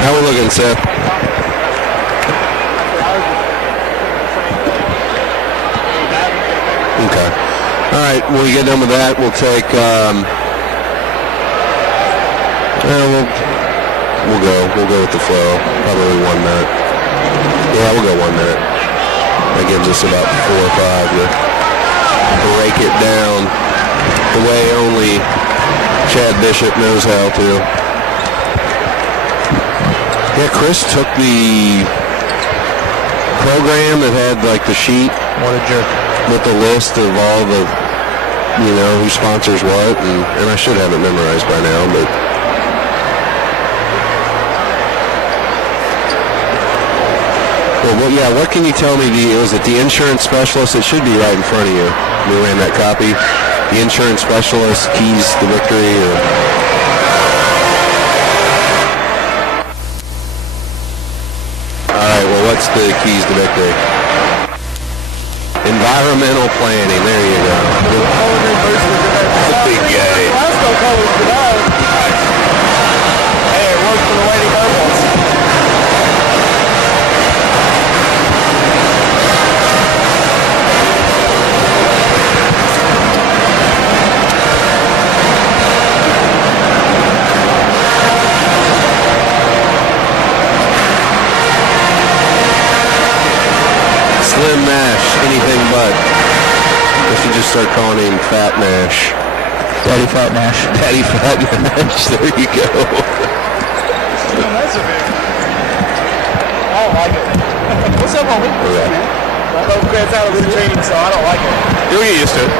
How we looking, Seth? Okay. All right, when we get done with that, we'll take, we'll go with the flow. Probably 1 minute. Yeah, we'll go 1 minute. That gives us about 4 or 5 to break it down the way only Chad Bishop knows how to. Yeah, Chris took the program that had like the sheet. What a jerk. With the list of all the, who sponsors what, and I should have it memorized by now, but. Well, yeah, what can you tell me? Was it the insurance specialist? It should be right in front of you. We ran that copy. The insurance specialist, keys to victory, or... All right, well, what's the keys to victory? Environmental planning. There you go. That's a big guy. Hey, it worked for the Lady Purples. Slim Nash, anything but. I should just start calling him Fat Nash. Daddy Fat Nash. Daddy Fat Nash. There you go. That's a big. I don't like it. What's up, homie? Okay. I know Grant's out of the training, so I don't like it. You'll get used to it.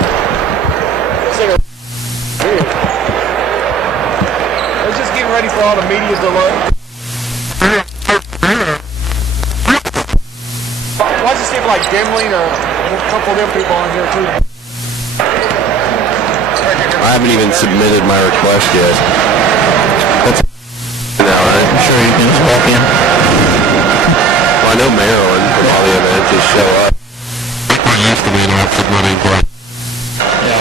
I was just getting ready for all the media to look. Why does it seem like Dimling or a couple of them people on here too? I haven't even submitted my request yet. That's now, right? I'm sure you can just walk in. Well, I know Maryland from all the events just show up. I used to be an active money, but... Yeah.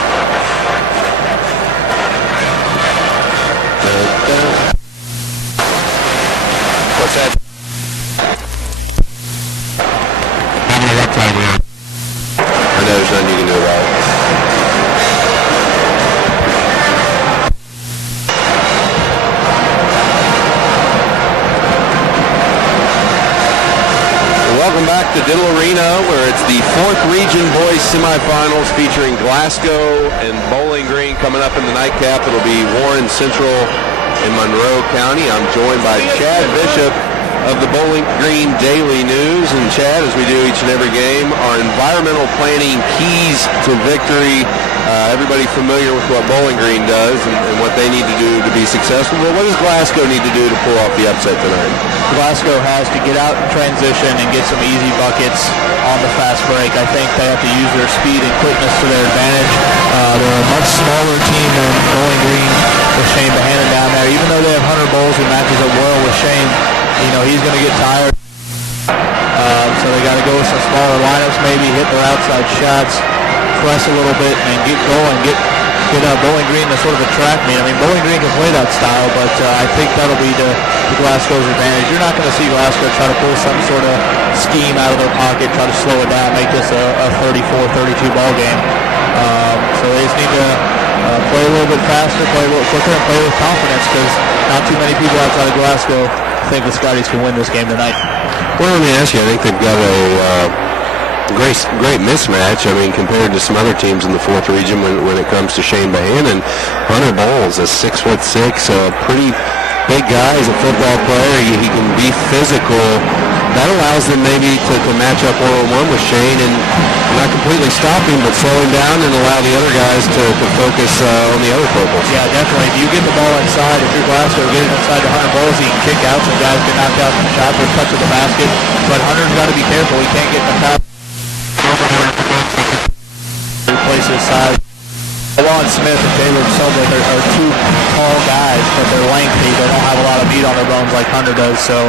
What's that? I know there's nothing you can do about it. Welcome back to Diddle Arena, where it's the 4th Region Boys Semifinals featuring Glasgow and Bowling Green coming up in the nightcap. It'll be Warren Central in Monroe County. I'm joined by Chad Bishop of the Bowling Green Daily News. And Chad, as we do each and every game, our environmental planning keys to victory. Everybody familiar with what Bowling Green does and what they need to do to be successful. But what does Glasgow need to do to pull off the upset tonight? Glasgow has to get out in transition and get some easy buckets on the fast break. I think they have to use their speed and quickness to their advantage. They're a much smaller team than Bowling Green with Shane Bohannon down there. Even though they have Hunter Bowles who matches up well with Shane, he's going to get tired. So they got to go with some smaller lineups, maybe hit their outside shots, press a little bit, and get going, get Bowling Green to sort of attract me. I mean, Bowling Green can play that style, but I think that'll be to Glasgow's advantage. You're not going to see Glasgow try to pull some sort of scheme out of their pocket, try to slow it down, make this a 34-32 ball game. So they just need to play a little bit faster, play a little quicker, and play with confidence, because not too many people outside of Glasgow think the Scotties can win this game tonight. Well, let me ask you, I think they've got a great mismatch. I mean, compared to some other teams in the 4th Region when it comes to Shane Bohannon. Hunter Bowles is 6'6", a pretty big guy. He's a football player. He can be physical. That allows them maybe to match up one-on-one with Shane and not completely stop him, but slow him down and allow the other guys to focus on the other purples. Yeah, definitely. If you get the ball inside, if you're Glasgow, get it inside to Hunter Bowles, he can kick out. Some guys get knocked out from shots or touch of the basket. But Hunter's got to be careful. He can't get in the foul. Replace his size. Alon Smith and Caleb Sobel are two tall guys, but they're lengthy. They don't have a lot of meat on their bones like Hunter does. So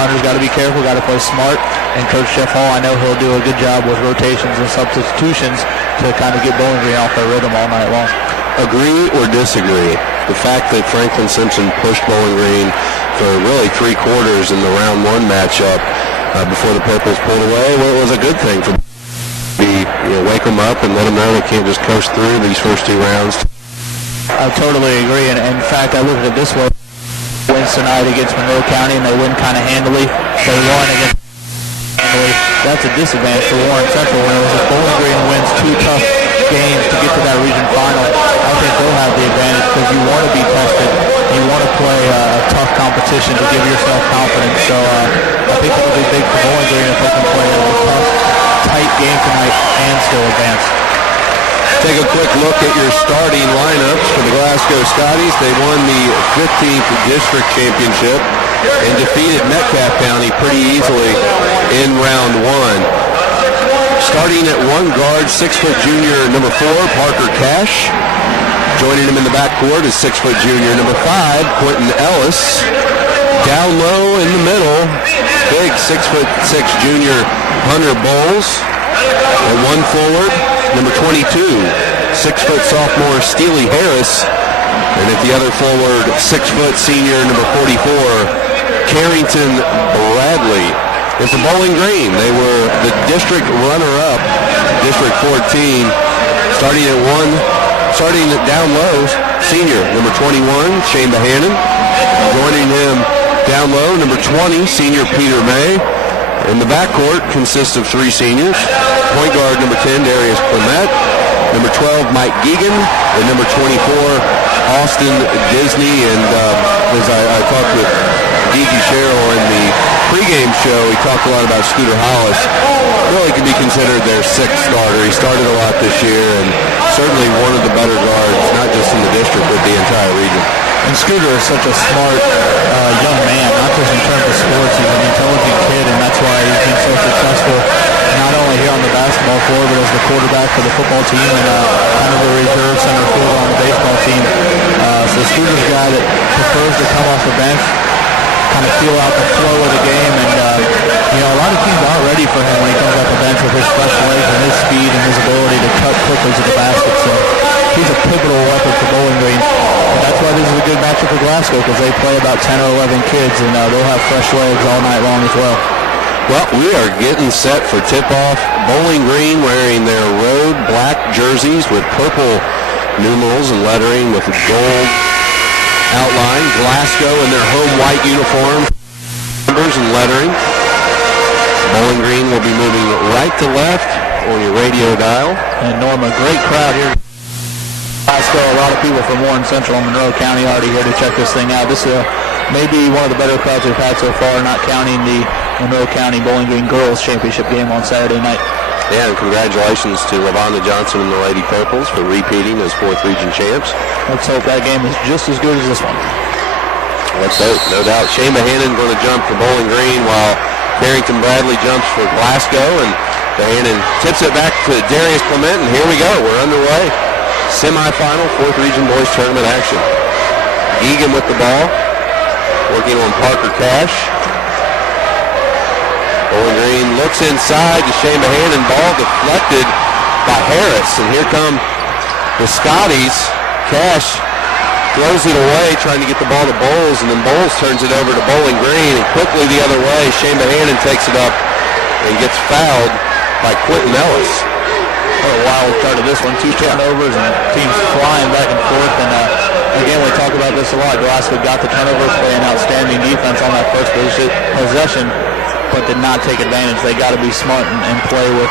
Hunter's got to be careful, got to play smart. And Coach Jeff Hall, I know he'll do a good job with rotations and substitutions to kind of get Bowling Green off their rhythm all night long. agree or disagree? The fact that Franklin Simpson pushed Bowling Green for really 3 quarters in the round 1 matchup before the Purples pulled away, well, it was a good thing for wake them up and let them know they can't just coast through these first 2 rounds. I totally agree, and in fact, I look at it this way. Wins tonight against Monroe County, and they win kind of handily. They won against handily. That's a disadvantage for Warren Central. When if Bowling Green wins 2 tough games to get to that region final, I think they'll have the advantage because you want to be tested. You want to play a tough competition to give yourself confidence. So I think it'll be big for Bowling Green if they can play a tough, tight game tonight and still advance. Take a quick look at your starting lineups for the Glasgow Scotties. They won the 15th District Championship and defeated Metcalfe County pretty easily in round 1. Starting at 1 guard, 6-foot junior number 4, Parker Cash. Joining him in the backcourt is 6-foot junior number 5, Quentin Ellis. Down low in the middle, big 6'6" junior Hunter Bowles. At 1 forward, number 22, 6-foot sophomore Steely Harris. And at the other forward, 6-foot senior number 44, Carrington Bradley. And for Bowling Green, they were the district runner-up, District 14, starting down low, senior number 21, Shane Bohannon. Joining him down low, number 20, senior Peter May. And the backcourt consists of 3 seniors. Point guard number 10, Darius Clement. Number 12, Mike Geegan. And number 24, Austin Disney. And as I talked with Geeky Sherrill in the pregame show, he talked a lot about Scooter Hollis. Really could be considered their 6th starter. He started a lot this year and certainly one of the better guards, not just in the district, but the entire region. And Scooter is such a smart young man, not just in terms of sports. He's an intelligent kid, and that's why he's been so successful, not only here on the basketball floor, but as the quarterback for the football team and kind of the reserve center fielder on the baseball team. So Scooter's a guy that prefers to come off the bench, kind of feel out the flow of the game, and a lot of teams aren't ready for him when he comes off the bench with his fresh legs and his speed and his ability to cut quickly to the basket. So he's a pivotal weapon for Bowling Green. And that's why this is a good matchup for Glasgow, because they play about 10 or 11 kids, and they'll have fresh legs all night long as well. Well, we are getting set for tip-off. Bowling Green wearing their road black jerseys with purple numerals and lettering with gold outline. Glasgow in their home white uniform, numbers and lettering. Bowling Green will be moving right to left on your radio dial. And Norma, great crowd here. Glasgow, a lot of people from Warren Central and Monroe County already here to check this thing out. This is maybe one of the better crowds we've had so far, not counting the Monroe County Bowling Green Girls Championship game on Saturday night. Yeah, and congratulations to LaVonda Johnson and the Lady Purples for repeating as 4th region champs. Let's hope that game is just as good as this one. Let's hope, no doubt. Shane Bohannon going to jump for Bowling Green while Carrington Bradley jumps for Glasgow, and Bohannon tips it back to Darius Clement, and here we go. We're underway. Semifinal 4th region boys tournament action. Egan with the ball, working on Parker Cash. Bowling Green looks inside to Shane Bohannon, ball deflected by Harris, and here come the Scotties. Cash throws it away, trying to get the ball to Bowles, and then Bowles turns it over to Bowling Green, and quickly the other way, Shane Bohannon takes it up and gets fouled by Quentin Ellis. What a wild start of this one. 2 turnovers and teams flying back and forth. And again, we talk about this a lot. Glasgow got the turnover, playing outstanding defense on that first possession, but did not take advantage. They got to be smart and play with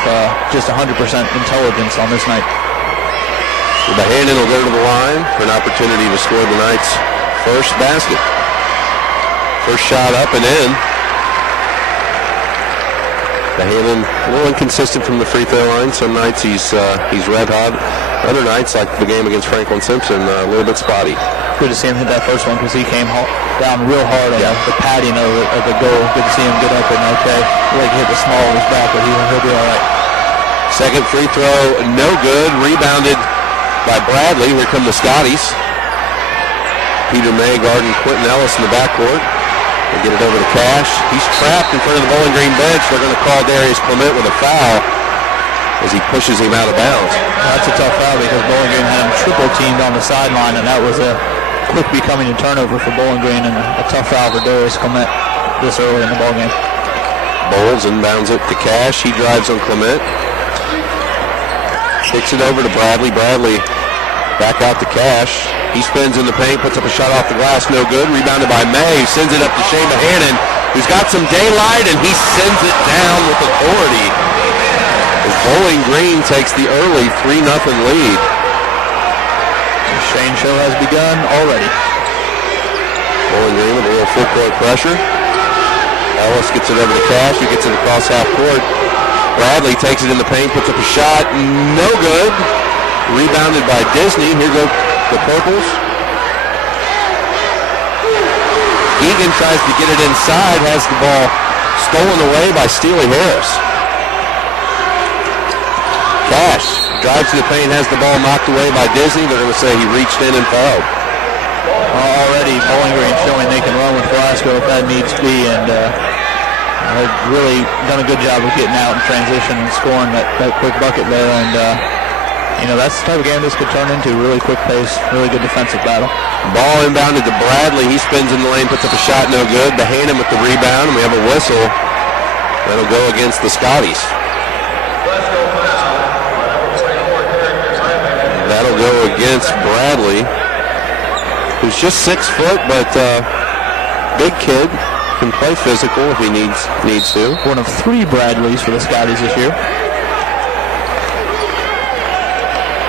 just 100% intelligence on this night. Bohannon will go to the line for an opportunity to score the night's first basket. First shot up and in. Bohannon a little inconsistent from the free throw line. Some nights he's red hot. Other nights, like the game against Franklin Simpson, a little bit spotty. Good to see him hit that first one because he came down real hard on the padding of the goal. Good to see him get up and like hit the small of his back, but he'll be all right. Second free throw, no good. Rebounded by Bradley. Here come the Scotties. Peter May guarding Quentin Ellis in the backcourt. They get it over to Cash. He's trapped in front of the Bowling Green bench. They're going to call Darius Clement with a foul. as he pushes him out of bounds. That's a tough foul because Bowling Green had him triple teamed on the sideline, and that was a quick becoming a turnover for Bowling Green, and a tough foul for Darius Clement this early in the ballgame. Bowles inbounds it to Cash. He drives on Clement. Kicks it over to Bradley. Bradley back out to Cash. He spins in the paint, puts up a shot off the glass, no good. Rebounded by May, who sends it up to Shane Mahannon, who's got some daylight, and he sends it down with authority. As Bowling Green takes the early 3-0 lead. The Shane show has begun already. Bowling Green with a little full court pressure. Ellis gets it over to Cash, who gets it across half court. Bradley takes it in the paint, puts up a shot, no good. Rebounded by Disney. Here go the Purples. Egan tries to get it inside, has the ball stolen away by Steely Harris. Cash drives to the paint, has the ball knocked away by Disney. They're going to say he reached in and fouled. Already Bowling Green showing they can run with Glasgow if that needs to be, and they've really done a good job of getting out in transition and scoring that quick bucket there, and that's the type of game this could turn into. Really quick pace, really good defensive battle. Ball inbounded to Bradley. He spins in the lane, puts up a shot, no good. Mahannon with the rebound, and we have a whistle. That'll go against the Scotties. That'll go against Bradley, who's just 6 foot, but big kid, can play physical if he needs to. One of 3 Bradleys for the Scotties this year.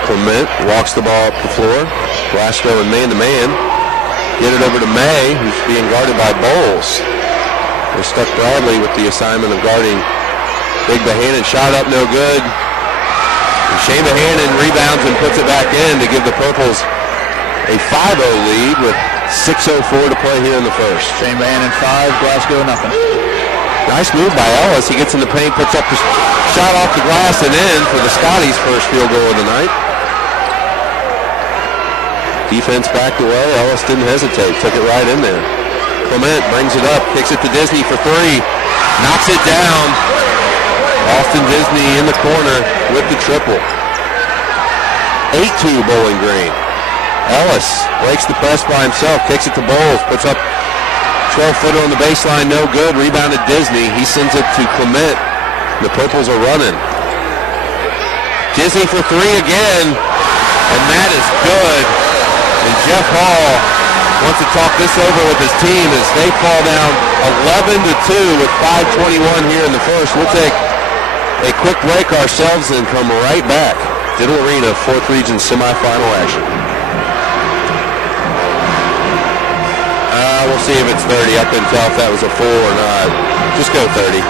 Clement walks the ball up the floor. Glasgow and man-to-man. Get it over to May, who's being guarded by Bowles. They stuck Bradley with the assignment of guarding Big Mahannon. Shot up, no good. And Shane Mahannon rebounds and puts it back in to give the Purples a 5-0 lead with 6:04 to play here in the first. Shane Mahannon 5, Glasgow nothing. Nice move by Ellis. He gets in the paint, puts up the shot off the glass and in for the Scotties' first field goal of the night. Defense backed away. Ellis didn't hesitate. Took it right in there. Clement brings it up. Kicks it to Disney for 3. Knocks it down. Austin Disney in the corner with the triple. 8-2 Bowling Green. Ellis breaks the press by himself. Kicks it to Bowles. Puts up 12-footer on the baseline. No good. Rebounded Disney. He sends it to Clement. The Purples are running. Disney for 3 again. And that is good. And Jeff Hall wants to talk this over with his team as they fall down 11-2 with 5:21 here in the first. We'll take a quick break ourselves and come right back. Diddle Arena, 4th Region Semifinal action. We'll see if it's 30. I couldn't tell if that was a 4 or not. Just go 30.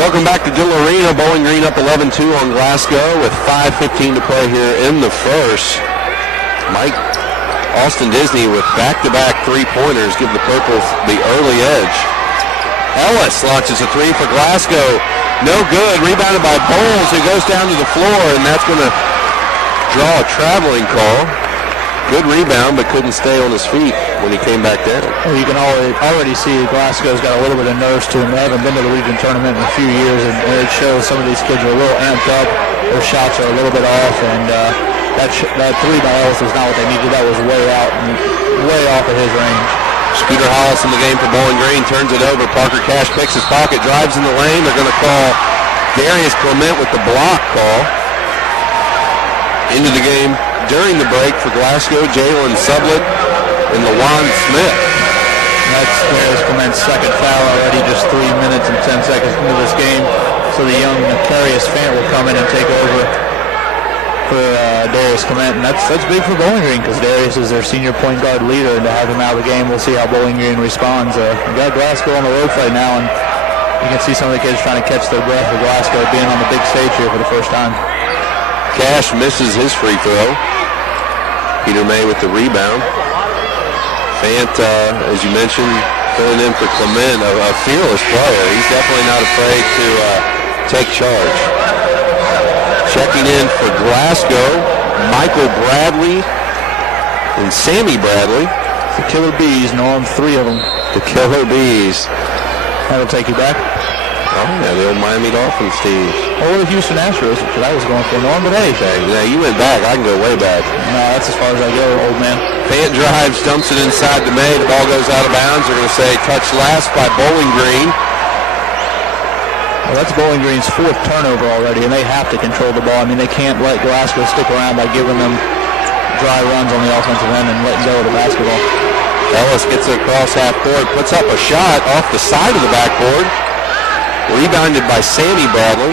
Welcome back to Diddle Arena. Bowling Green up 11-2 on Glasgow with 5:15 to play here in the first. Austin Disney with back-to-back three-pointers give the Purples the early edge. Ellis launches a 3 for Glasgow. No good. Rebounded by Bowles, who goes down to the floor, and that's going to draw a traveling call. Good rebound, but couldn't stay on his feet when he came back down. Well, you can already see Glasgow's got a little bit of nerves to them. They haven't been to the region tournament in a few years, and it shows some of these kids are a little amped up. Their shots are a little bit off, and that 3 by Ellis was not what they needed. That was way out and way off of his range. Scooter Hollis in the game for Bowling Green, turns it over. Parker Cash picks his pocket, drives in the lane. They're going to call Darius Clement with the block call. Into the game during the break for Glasgow, Jalen Sublett and LaJuan Smith. That's Darius Clement's second foul already, just 3 minutes and 10 seconds into this game. So the young Macarius Fant will come in and take over for Darius Clement, and that's big for Bowling Green because Darius is their senior point guard leader, and to have him out of the game, we'll see how Bowling Green responds. We got Glasgow on the road right now, and you can see some of the kids trying to catch their breath with Glasgow being on the big stage here for the first time. Cash misses his free throw. Peter May with the rebound. Fant, as you mentioned, filling in for Clement, a fearless player. He's definitely not afraid to take charge. Checking in for Glasgow, Michael Bradley and Sammy Bradley. The Killer Bees, Norm, 3 of them. The Killer Bees. That'll take you back. Oh, yeah, the old Miami Dolphins team. Or the Houston Astros, which I was going for, Norm, but hey. Okay, now you went back. I can go way back. No, that's as far as I go, old man. Fant drives, dumps it inside to May. The ball goes out of bounds. They're going to say touch last by Bowling Green. Well, that's Bowling Green's 4th turnover already, and they have to control the ball. I mean, they can't let Glasgow stick around by giving them dry runs on the offensive end and letting go of the basketball. Ellis gets it across half court, puts up a shot off the side of the backboard. Rebounded by Sammy Bradley.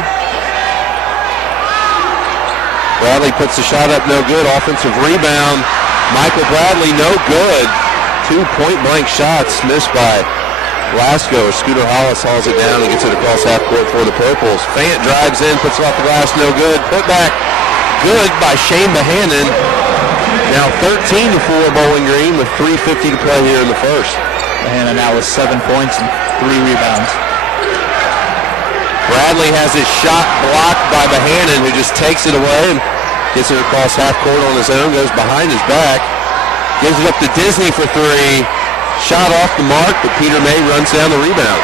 Bradley puts the shot up, no good. Offensive rebound. Michael Bradley, no good. 2 point-blank shots missed by Glasgow. Scooter Hollis hauls it down and gets it across half court for the Purples. Fant drives in, puts it off the glass, no good. Put back, good by Shane Bohannon. Now 13-4 Bowling Green with 3:50 to play here in the first. Bohannon now with 7 points and 3 rebounds. Bradley has his shot blocked by Bohannon, who just takes it away and gets it across half court on his own, goes behind his back, gives it up to Disney for 3. Shot off the mark, but Peter May runs down the rebound.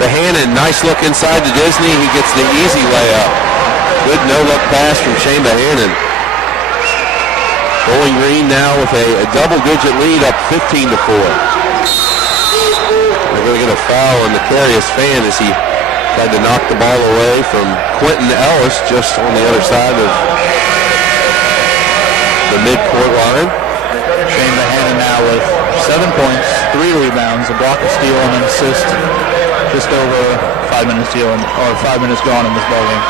Bohannon, nice look inside to Disney. He gets the easy layup. Good no-look pass from Shane Bohannon. Bowling Green now with a double-digit lead, up 15-4. They're going to get a foul on the Carius fan as he tried to knock the ball away from Quentin Ellis just on the other side of the mid-court line. Shane Bohannon now with 7 points, 3 rebounds, a block, a steal, and an assist. Just over 5 minutes or 5 minutes gone in this ballgame.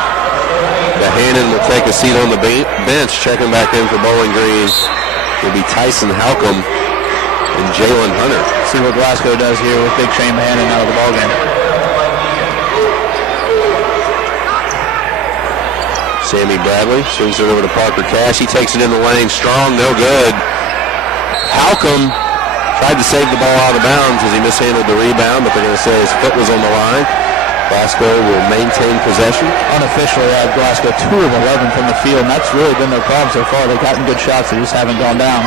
Bohannon will take a seat on the bench. Checking back in for Bowling Green will be Tyson Halcomb and Jalen Hunter. See what Glasgow does here with big Shane Bohannon out of the ballgame. Sammy Bradley swings it over to Parker Cash. He takes it in the lane. Strong, no good. Halcomb tried to save the ball out of bounds as he mishandled the rebound, but they're going to say his foot was on the line. Glasgow will maintain possession. Unofficially, I have Glasgow 2 of 11 from the field, and that's really been their problem so far. They've gotten good shots, they just haven't gone down.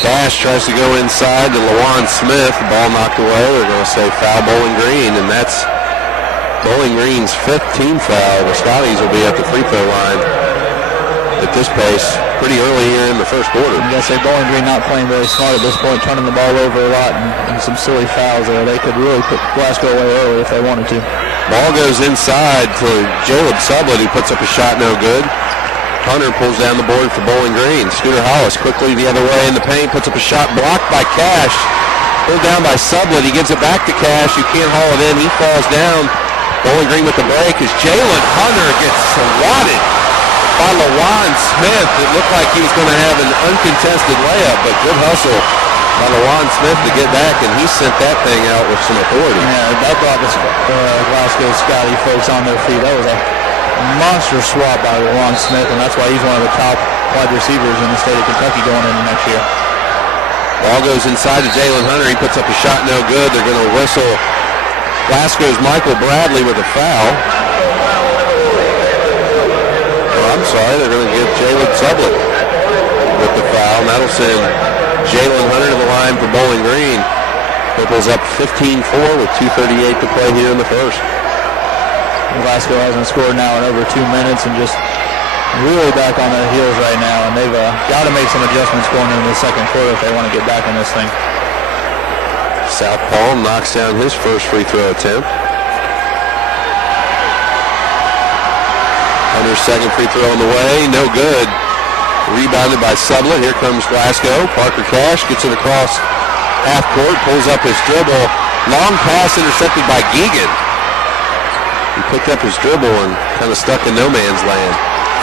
Cash tries to go inside to Lawan Smith. The ball knocked away. They're going to say foul Bowling Green, and that's Bowling Green's 5th team foul. The Scotties will be at the free throw line at this pace pretty early here in the first quarter. I'm going to say Bowling Green not playing very smart at this point, turning the ball over a lot and some silly fouls there. They could really put Glasgow away early if they wanted to. Ball goes inside to Jaleb Sublett, who puts up a shot, no good. Hunter pulls down the board for Bowling Green. Scooter Hollis quickly the other way in the paint, puts up a shot blocked by Cash. Pulled down by Sublett. He gives it back to Cash, who can't haul it in. He falls down. Bowling Green with the break as Jalen Hunter gets swatted by Lawan Smith. It looked like he was going to have an uncontested layup, but good hustle by Lawan Smith to get back, and he sent that thing out with some authority. Yeah, that brought the Glasgow Scotty folks on their feet. That was a monster swat by Lawan Smith, and that's why he's one of the top wide receivers in the state of Kentucky going into next year. Ball goes inside to Jalen Hunter. He puts up a shot, no good. They're going to whistle Glasgow's Michael Bradley with a foul. I'm sorry, they're going to give Jaleb Sublett with the foul, and that'll send Jalen Hunter to the line for Bowling Green. Purple's up 15-4 with 2:38 to play here in the first. Glasgow hasn't scored now in over 2 minutes and just really back on their heels right now, and they've got to make some adjustments going into the second quarter if they want to get back in this thing. Southpaw knocks down his first free throw attempt. Hunter's second free throw on the way, no good. Rebounded by Sublett. Here comes Glasgow. Parker Cash gets it across half court, pulls up his dribble. Long pass intercepted by Geegan. He picked up his dribble and kind of stuck in no man's land.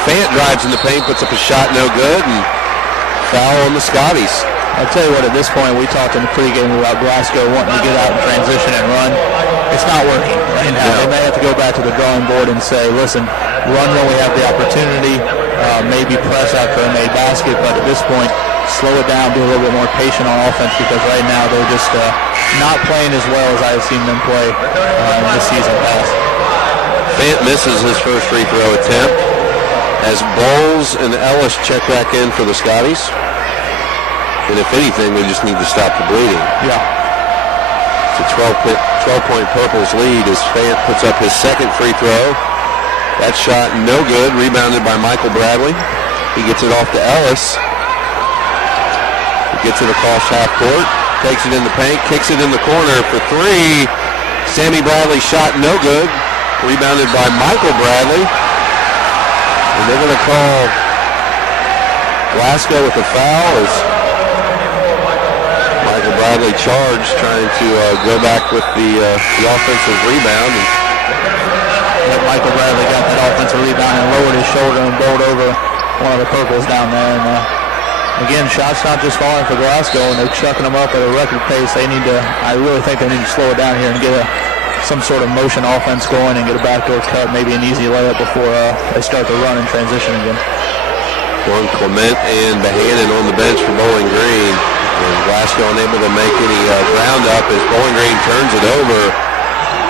Fant drives in the paint, puts up a shot, no good, and foul on the Scotties. I'll tell you what, at this point, we talked in the pregame about Glasgow wanting to get out and transition and run. It's not working right now. They may have to go back to the drawing board and say, listen, run when we have the opportunity, maybe press after a made basket, but at this point, slow it down, be a little bit more patient on offense, because right now they're just not playing as well as I have seen them play in this season past. Fant misses his first free throw attempt as Bowles and Ellis check back in for the Scotties. And if anything, we just need to stop the bleeding. Yeah. It's a 12-point Purples lead as Fant puts up his second free throw. That shot no good, rebounded by Michael Bradley. He gets it off to Ellis. He gets it across half court, takes it in the paint, kicks it in the corner for three. Sammy Bradley's shot no good, rebounded by Michael Bradley. And they're going to call Glasgow with a foul as Michael Bradley charged, trying to go back with the offensive rebound. And Michael Bradley got that offensive rebound and lowered his shoulder and bowled over one of the Purples down there. And again, shots not just falling for Glasgow, and they're chucking them up at a record pace. I really think they need to slow it down here and get some sort of motion offense going and get a backdoor cut, maybe an easy layup before they start to run and transition again. One Clement and Bohannon on the bench for Bowling Green. And Glasgow unable to make any ground up as Bowling Green turns it over.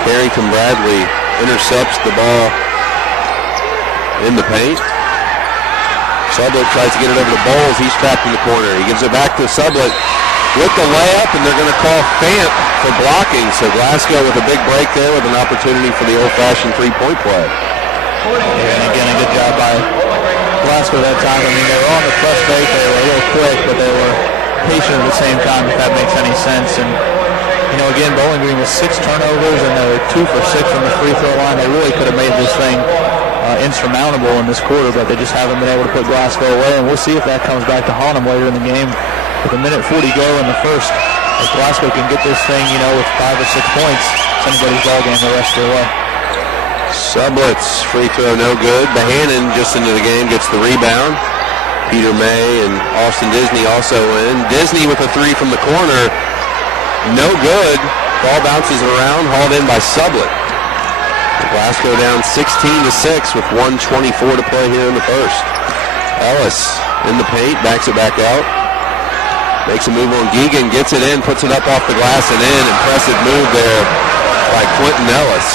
Carrington Bradley intercepts the ball in the paint. Sublett tries to get it over to Bowles. He's trapped in the corner. He gives it back to Sublett with the layup, and they're going to call Fant for blocking. So Glasgow with a big break there with an opportunity for the old-fashioned three-point play. And again, a good job by Glasgow that time. I mean, they were on the press break. They were a little quick, but they were patient at the same time, if that makes any sense. And, again, Bowling Green with 6 turnovers, and they were 2 for 6 from the free throw line. They really could have made this thing insurmountable in this quarter, but they just haven't been able to put Glasgow away. And we'll see if that comes back to haunt them later in the game. With a minute 40 go in the first, if Glasgow can get this thing, with 5 or 6 points, it's anybody's ball game the rest of the way. Sublett's free throw no good. Bohannon just into the game gets the rebound. Peter May and Austin Disney also in. Disney with a three from the corner. No good. Ball bounces around, hauled in by Sublett. Glasgow down 16-6 with 1:24 to play here in the first. Ellis in the paint, backs it back out. Makes a move on Geegan, gets it in, puts it up off the glass and in. Impressive move there by Quentin Ellis.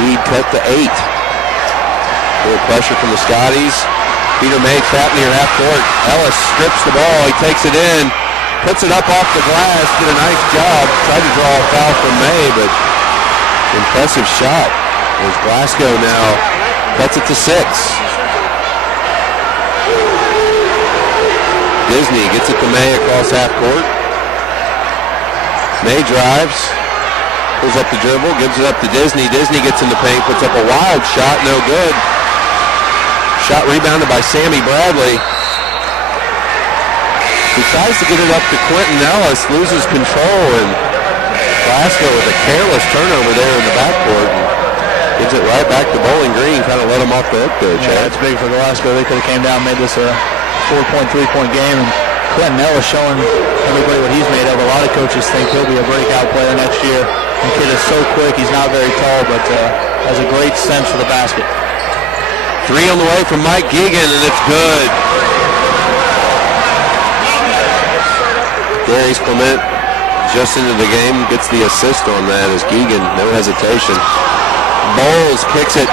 Lead cut to 8. Little pressure from the Scotties. Peter May trapped near half court. Ellis strips the ball. He takes it in, puts it up off the glass. Did a nice job. Tried to draw a foul from May, but impressive shot. As Glasgow now cuts it to 6. Disney gets it to May across half court. May drives. Pulls up the dribble, gives it up to Disney. Disney gets in the paint, puts up a wild shot, no good. Shot rebounded by Sammy Bradley. He tries to get it up to Quentin Ellis, loses control, and Glasgow with a careless turnover there in the backcourt. Gives it right back to Bowling Green, kind of let him off the hook there, Chad. Yeah, that's big for Glasgow. They could have came down and made this a 4-point, 3-point game, and Quentin Ellis showing everybody what he's made of. A lot of coaches think he'll be a breakout player next year. The kid is so quick. He's not very tall, but has a great sense for the basket. 3 on the way from Mike Geegan, and it's good. Darius Clement just into the game, gets the assist on that as Geegan, no hesitation. Bowles kicks it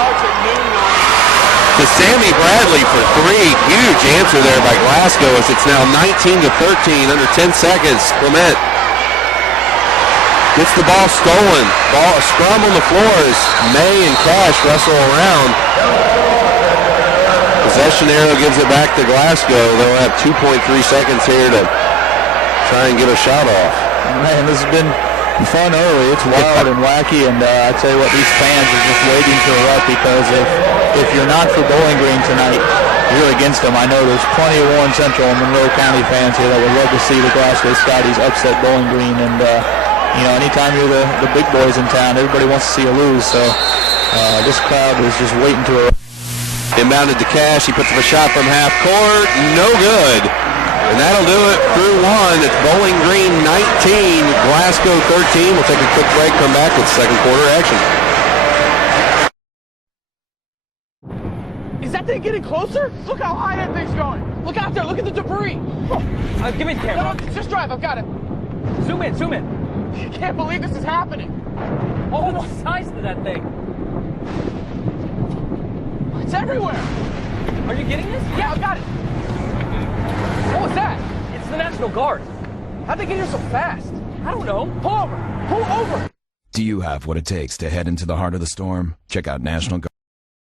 to Sammy Bradley for 3. Huge answer there by Glasgow as it's now 19-13, under 10 seconds. Clement gets the ball stolen. Scrum on the floor as May and Cash wrestle around. Possession arrow gives it back to Glasgow. They'll have 2.3 seconds here to try and get a shot off. Man, this has been fun early. It's wild and wacky, and I tell you what, these fans are just waiting to erupt, because if you're not for Bowling Green tonight, you're against them. I know there's plenty of Warren Central and Monroe County fans here that would love to see the Glasgow Scotties upset Bowling Green, and anytime you're the big boys in town, everybody wants to see you lose, so this crowd is just waiting to erupt. Inbounded to Cash. He puts up a shot from half court. No good. And that'll do it through one. It's Bowling Green 19, Glasgow 13. We'll take a quick break, come back with second quarter action. Is that thing getting closer? Look how high that thing's going. Look out there, look at the debris. Give me the camera. No, just drive, I've got it. Zoom in, zoom in. I can't believe this is happening. Oh, what size is that thing? It's everywhere. Are you getting this? Yeah, I've got it. What was that? It's the National Guard. How'd they get here so fast? I don't know. Pull over, pull over. Do you have what it takes to head into the heart of the storm? Check out National Guard.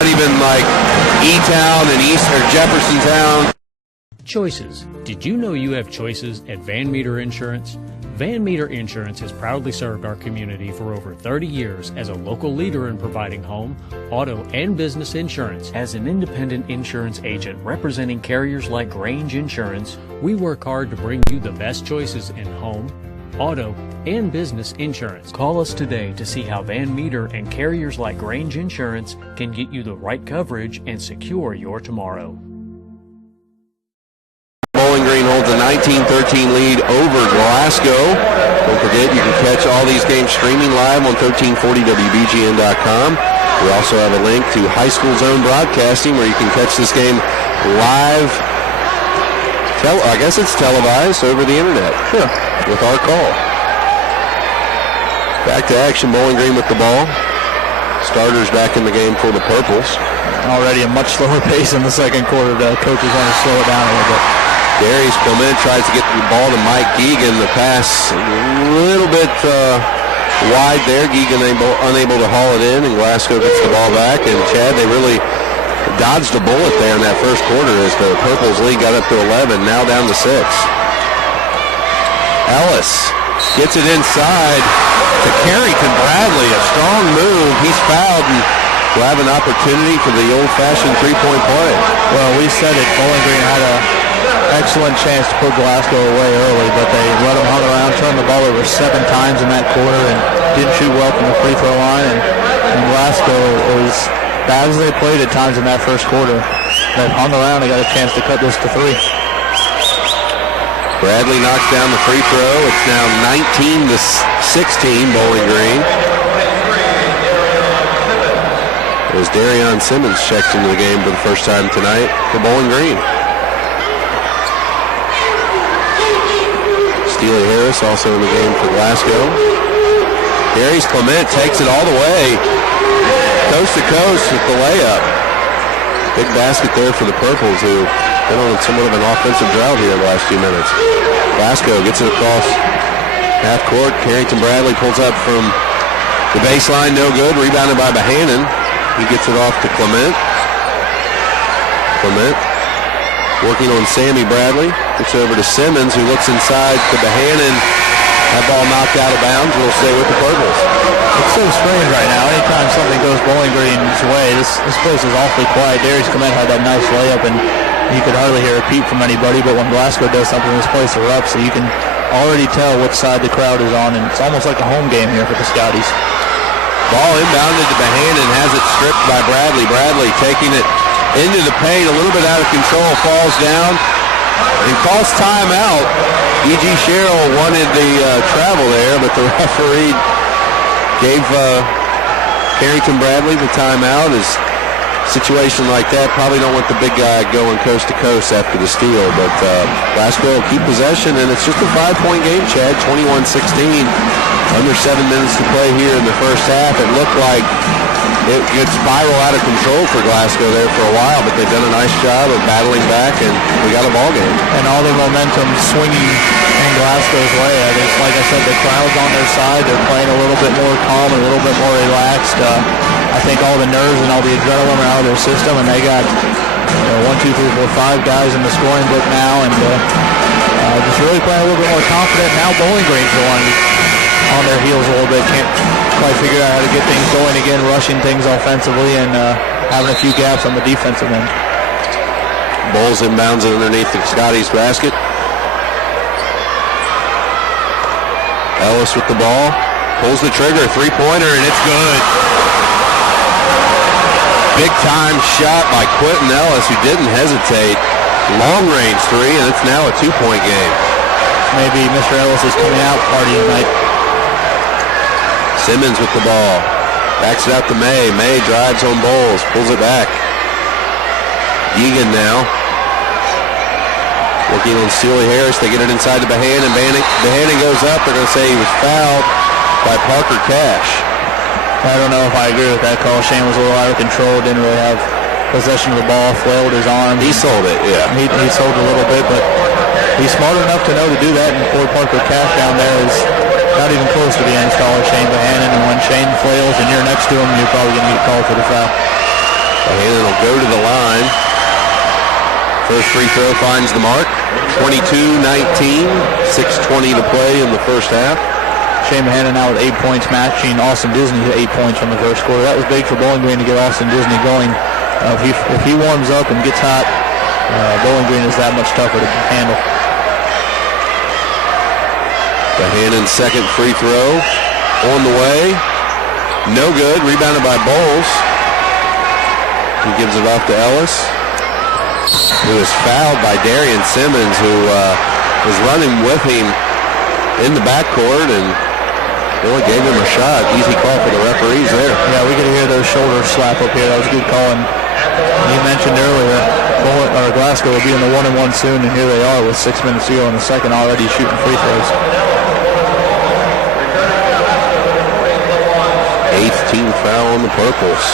Not even like E-Town and East or Jeffersontown. Choices. Did you know you have choices at Van Meter Insurance? Van Meter Insurance has proudly served our community for over 30 years as a local leader in providing home, auto, and business insurance. As an independent insurance agent representing carriers like Grange Insurance, we work hard to bring you the best choices in home, auto, and business insurance. Call us today to see how Van Meter and carriers like Grange Insurance can get you the right coverage and secure your tomorrow. Bowling Green holds a 19-13 lead over Glasgow. Don't forget, you can catch all these games streaming live on 1340WBGN.com. We also have a link to High School Zone Broadcasting where you can catch this game live. I guess it's televised over the internet. Yeah, with our call. Back to action, Bowling Green with the ball. Starters back in the game for the Purples. Already a much slower pace in the second quarter. The coaches want to slow it down a little bit. Darius Clement tries to get the ball to Mike Geegan. The pass a little bit wide there. Geegan unable to haul it in, and Glasgow gets the ball back. And Chad, they really dodged a bullet there in that first quarter as the Purples lead got up to 11, now down to 6. Ellis gets it inside to Carrington Bradley. A strong move. He's fouled, and we'll have an opportunity for the old-fashioned three-point play. Well, we said it. Bowling Green had an excellent chance to put Glasgow away early, but they let them hung around, turned the ball over 7 times in that quarter, and didn't shoot well from the free throw line. And Glasgow was bad as they played at times in that first quarter. They hung around and got a chance to cut this to 3. Bradley knocks down the free throw. It's now 19-16, Bowling Green. As Darion Simmons checks into the game for the first time tonight for Bowling Green. Steely Harris also in the game for Glasgow. Darius Clement takes it all the way, coast to coast with the layup. Big basket there for the Purples, who been on somewhat of an offensive drought here in the last few minutes. Glasgow gets it across half court. Carrington Bradley pulls up from the baseline, no good. Rebounded by Bohannon. He gets it off to Clement. Clement working on Sammy Bradley. Gets it over to Simmons, who looks inside to Bohannon. That ball knocked out of bounds. We'll stay with the Purples. It's so strange right now. Anytime something goes Bowling Green's way, this place is awfully quiet. Darius Clement had that nice layup, and you could hardly hear a peep from anybody, but when Glasgow does something, this place erupts, so you can already tell which side the crowd is on, and it's almost like a home game here for the Scouties. Ball inbounded to Bohannon, has it stripped by Bradley. Bradley taking it into the paint, a little bit out of control, falls down, and calls timeout. E.G. Sherrill wanted the travel there, but the referee gave Carrington Bradley the timeout. As situation like that, probably don't want the big guy going coast to coast after the steal, but Glasgow will keep possession, and it's just a 5-point game, Chad, 21-16. Under 7 minutes to play here in the first half. It looked like it could spiral out of control for Glasgow there for a while, but they've done a nice job of battling back, and we got a ball game. And all the momentum swinging in Glasgow's way. It's like I said, the crowd's on their side. They're playing a little bit more calm, a little bit more relaxed. I think all the nerves and all the adrenaline are out of their system, and they got 1, 2, 3, 4, 5 guys in the scoring book now, and just really playing a little bit more confident. Now Bowling Green's the one on their heels a little bit. Can't quite figure out how to get things going again, rushing things offensively, and having a few gaps on the defensive end. Bowles inbounds it underneath the Scotties basket. Ellis with the ball, pulls the trigger, three-pointer, and it's good. Big time shot by Quentin Ellis, who didn't hesitate. Long range three, and it's now a 2-point game. Maybe Mr. Ellis is coming out party tonight. Simmons with the ball. Backs it out to May. May drives on Bowles. Pulls it back. Egan now. Working on Steely Harris. They get it inside to Bohannon. Bohannon goes up. They're going to say he was fouled by Parker Cash. I don't know if I agree with that call. Shane was a little out of control. Didn't really have possession of the ball. Flailed his arms. He sold it, yeah. He sold a little bit, but he's smart enough to know to do that. And poor Parker Cash down there is not even close to being as tall as Shane Bohannon. And when Shane flails and you're next to him, you're probably going to get called for the foul. Bohannon will go to the line. First free throw finds the mark. 22-19. 6:20 to play in the first half. Shane Bohannon now with 8 points, matching Austin Disney to 8 points from the first quarter. That was big for Bowling Green to get Austin Disney going. If he warms up and gets hot, Bowling Green is that much tougher to handle. Bohannon's second free throw on the way. No good. Rebounded by Bowles. He gives it off to Ellis, who is fouled by Darian Simmons, who was running with him in the backcourt and really gave him a shot. Easy call for the referees there. Yeah, we could hear those shoulders slap up here. That was a good call. And you mentioned earlier, Glasgow will be in the 1-1 soon, and here they are with 6 minutes to go in the second, already shooting free throws. 8th team foul on the Purples.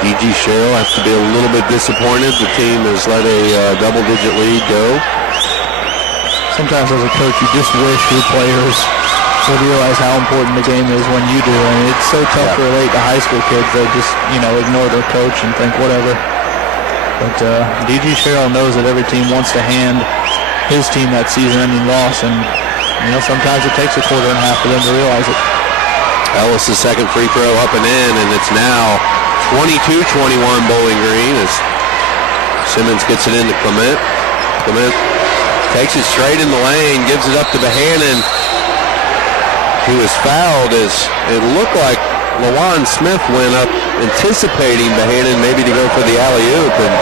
D.G. Sherrill has to be a little bit disappointed. The team has let a double-digit lead go. Sometimes as a coach, you just wish your players would realize how important the game is when you do. And it's so tough to relate to high school kids. They just, ignore their coach and think whatever. But D.G. Sherrill knows that every team wants to hand his team that season-ending loss. And, sometimes it takes a quarter and a half for them to realize it. Ellis' second free throw up and in, and it's now 22-21 Bowling Green as Simmons gets it into Clement. Clement takes it straight in the lane, gives it up to Bohannon, who is fouled as it looked like LaJuan Smith went up anticipating Bohannon maybe to go for the alley-oop and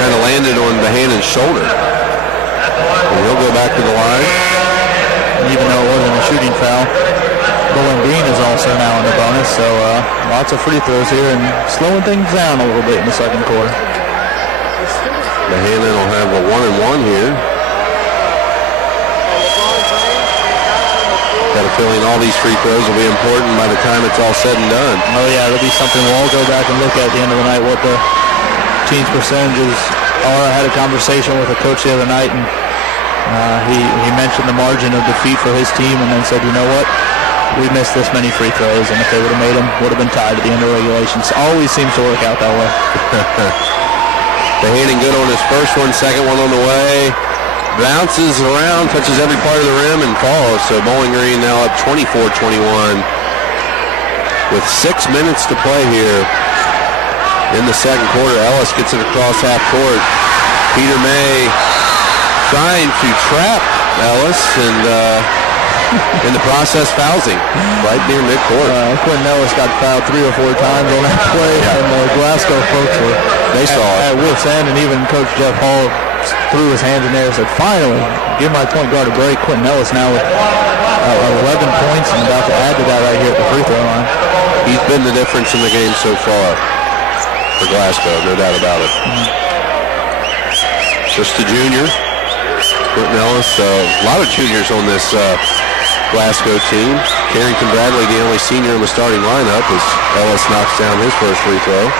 kind of landed on Bohannon's shoulder. And he'll go back to the line. Even though it wasn't a shooting foul, Bowling Green is also now in the bonus, so lots of free throws here and slowing things down a little bit in the second quarter. Bohannon will have a 1-1 here. Got a feeling all these free throws will be important by the time it's all said and done. Oh yeah, it'll be something we'll all go back and look at the end of the night what the team's percentages are. I had a conversation with a coach the other night, and he mentioned the margin of defeat for his team and then said, you know what? We missed this many free throws, and if they would have made them, would have been tied at the end of regulations. Always seems to work out that way. Bohannon good on his first one, second one on the way. Bounces around, touches every part of the rim, and falls. So Bowling Green now up 24-21 with 6 minutes to play here in the second quarter. Ellis gets it across half court. Peter May trying to trap Ellis, and in the process fouls him right near midcourt. Quentin Ellis got fouled 3 or 4 times on that play, and the Glasgow folks were at wit's end, and even Coach Jeff Hall threw his hands in there and said, finally, give my point guard a break. Quentin Ellis now with 11 points and about to add to that right here at the free throw line. He's been the difference in the game so far for Glasgow, no doubt about it. Just a junior, Quentin Ellis. A lot of juniors on this Glasgow team. Carrington Bradley, the only senior in the starting lineup, as Ellis knocks down his first free throw.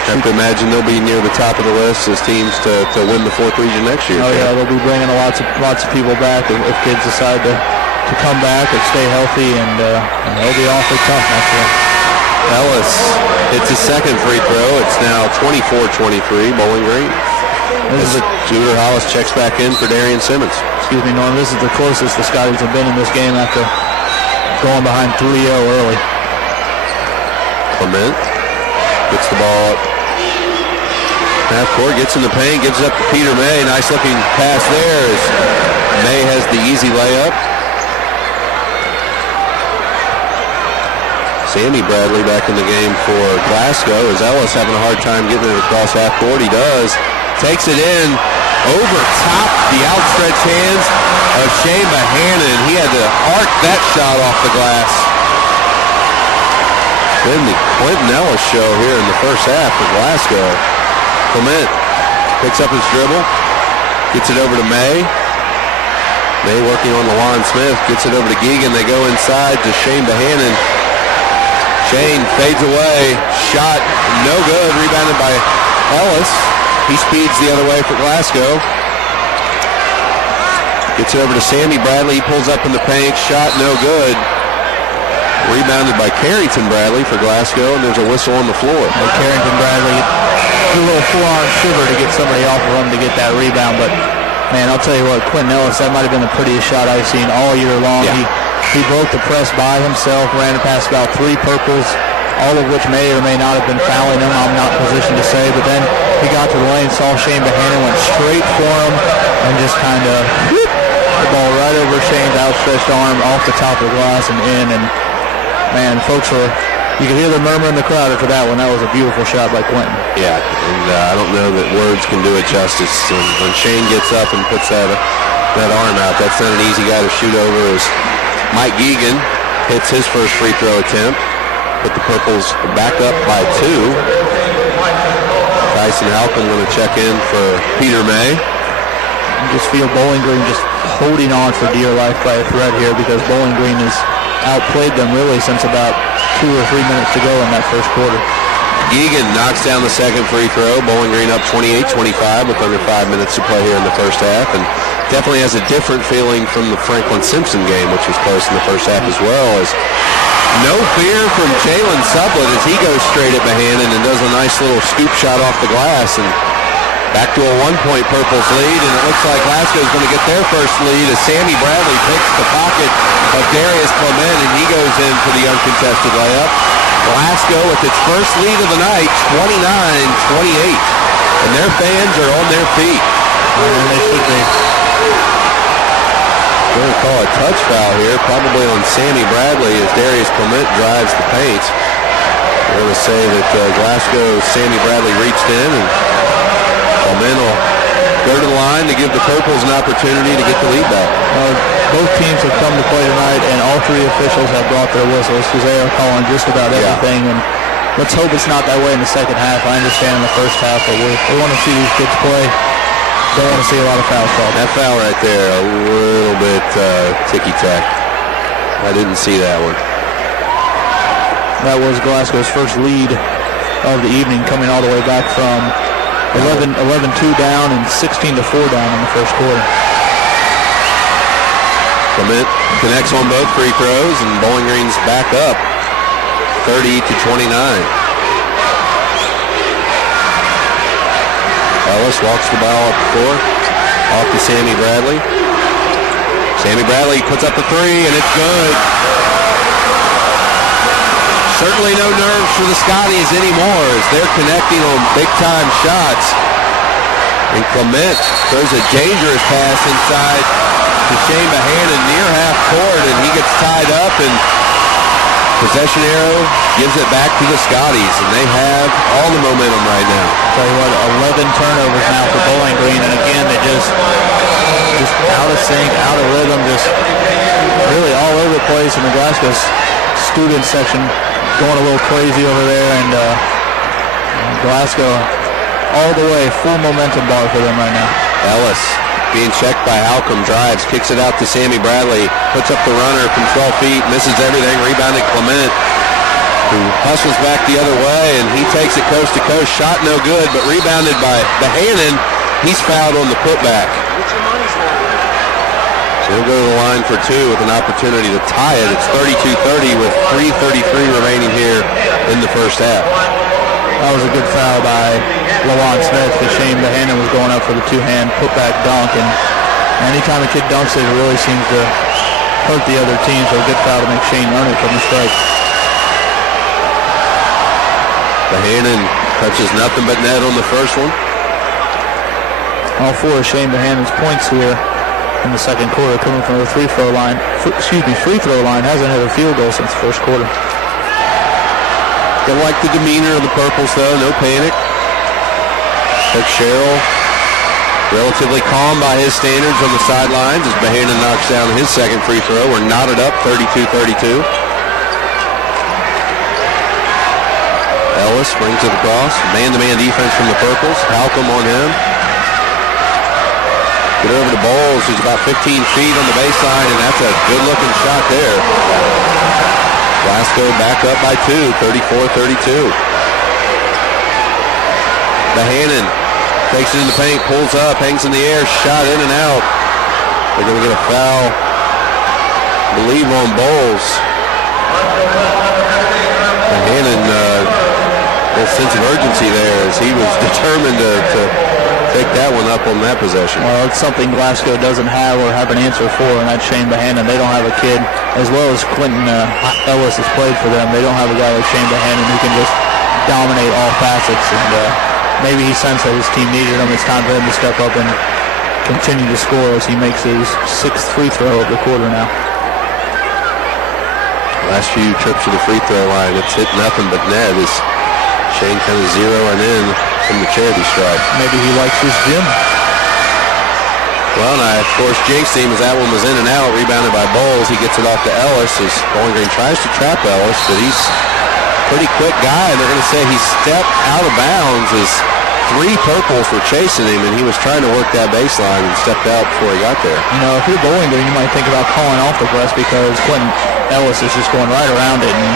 I have to imagine they'll be near the top of the list as teams to win the 4th region next year. Oh yeah, they'll be bringing lots of people back if kids decide to come back or stay healthy, and they'll be awfully tough next year. Ellis hits his second free throw. It's now 24-23 Bowling Green. Tudor Hollis checks back in for Darian Simmons. Excuse me, Norm. This is the closest the Scotties have been in this game after going behind 3-0 early. Clement gets the ball up half court, gets in the paint, gives it up to Peter May. Nice looking pass there as May has the easy layup. Sammy Bradley back in the game for Glasgow. Is Ellis having a hard time getting it across half court? He does. Takes it in over top the outstretched hands of Shane Bohannon. He had to arc that shot off the glass. Then the Quentin Ellis show here in the first half for Glasgow. Clement picks up his dribble, gets it over to May. May working on LaJuan Smith, gets it over to Geegan. They go inside to Shane Bohannon. Shane fades away, shot no good, rebounded by Ellis. He speeds the other way for Glasgow. Gets it over to Sammy Bradley, he pulls up in the paint, shot no good. Rebounded by Carrington Bradley for Glasgow, and there's a whistle on the floor. Carrington Bradley, a little forearm shiver to get somebody off of him to get that rebound, but man, I'll tell you what, Quentin Ellis, that might have been the prettiest shot I've seen all year long. Yeah. He broke the press by himself, ran past about 3 purples, all of which may or may not have been fouling him. I'm not in a position to say, but then he got to the lane, saw Shane Bohannon, went straight for him, and just kind of the ball right over Shane's outstretched arm off the top of the glass and in. And man, folks you could hear the murmur in the crowd after that one. That was a beautiful shot by Quentin. Yeah, and I don't know that words can do it justice. And when Shane gets up and puts that arm out, that's not an easy guy to shoot over. As Mike Geegan hits his first free throw attempt, put the Purples back up by 2. Tyson Halcomb going to check in for Peter May. You just feel Bowling Green just holding on for dear life by a thread here, because Bowling Green has outplayed them really since about 2 or 3 minutes to go in that first quarter. Geegan knocks down the second free throw. Bowling Green up 28-25 with under 5 minutes to play here in the first half, and definitely has a different feeling from the Franklin Simpson game, which was close in the first half as well. As no fear from Jalen Sublett as he goes straight at Bohannon and does a nice little scoop shot off the glass, and back to a 1-point Purples lead, and it looks like Glasgow's going to get their first lead as Sammy Bradley picks the pocket of Darius Clement, and he goes in for the uncontested layup. Glasgow with its first lead of the night, 29-28, and their fans are on their feet. And they should be. We're going to call a touch foul here, probably on Sammy Bradley as Darius Clement drives the paint. We're going to say that Glasgow's Sammy Bradley reached in, and Clement will go to the line to give the Purples an opportunity to get the lead back. Both teams have come to play tonight, and all 3 officials have brought their whistles because they are calling just about everything. And let's hope it's not that way in the second half. I understand in the first half, but we want to see these kids play. Don't want to see a lot of fouls called. That foul right there, a little bit ticky-tack. I didn't see that one. That was Glasgow's first lead of the evening, coming all the way back from 11-2 down and 16-4 down in the first quarter. Clement connects on both free throws, and Bowling Green's back up 30-29. Ellis walks the ball up the floor, off to Sammy Bradley. Sammy Bradley puts up the 3, and it's good. Certainly no nerves for the Scotties anymore as they're connecting on big-time shots. And Clement throws a dangerous pass inside to Shane Bohannon near half court, and he gets tied up, and possession arrow gives it back to the Scotties, and they have all the momentum right now. I'll tell you what, 11 turnovers now for Bowling Green, and again, they just out of sync, out of rhythm, just really all over the place, and the Glasgow student section going a little crazy over there, and Glasgow all the way, full momentum bar for them right now. Ellis being checked by Halcomb, drives, kicks it out to Sammy Bradley, puts up the runner from 12 feet, misses everything, rebounded Clement, who hustles back the other way, and he takes it coast to coast, shot no good, but rebounded by Bohannon. He's fouled on the putback. So he'll go to the line for 2 with an opportunity to tie it. It's 32-30 with 3:33 remaining here in the first half. That was a good foul by LaJuan Smith because Shane Bohannon was going up for the 2-hand putback dunk, and anytime a kid dunks it, it really seems to hurt the other team, so a good foul to make Shane earn it from the strike. Bohannon touches nothing but net on the first one. All 4 of Shane Bohannon's points here in the second quarter coming from the free throw line. Hasn't hit a field goal since the first quarter. They like the demeanor of the Purples, though. No panic. Coach Sherrill, relatively calm by his standards on the sidelines as Bohannon knocks down his second free throw. We're knotted up 32-32. Ellis brings it across. Man-to-man defense from the Purples. Halcomb on him. Get over to Bowles, who's about 15 feet on the baseline, and that's a good-looking shot there. Glasgow back up by 2, 34-32. Bohannon takes it in the paint, pulls up, hangs in the air, shot in and out. They're going to get a foul, I believe, on Bowles. Bohannon, a sense of urgency there as he was determined to take that one up on that possession. Well, it's something Glasgow doesn't have or have an answer for, and that's Shane Bohannon. They don't have a kid, as well as Quentin Ellis has played for them. They don't have a guy like Shane Bohannon who can just dominate all facets, and maybe he sensed that his team needed him. It's time for him to step up and continue to score as he makes his 6th free throw of the quarter now. Last few trips to the free throw line, it's hit nothing but net as Shane kind of zeroing in from the charity stripe. Maybe he likes his gym. Well, and of course, Jake's team, as that one was in and out, rebounded by Bowles. He gets it off to Ellis as Bowling Green tries to trap Ellis, but he's a pretty quick guy, and they're going to say he stepped out of bounds as 3 Purples were chasing him, and he was trying to work that baseline and stepped out before he got there. You know, if you're Bowling Green, you might think about calling off the press because Quentin Ellis is just going right around it and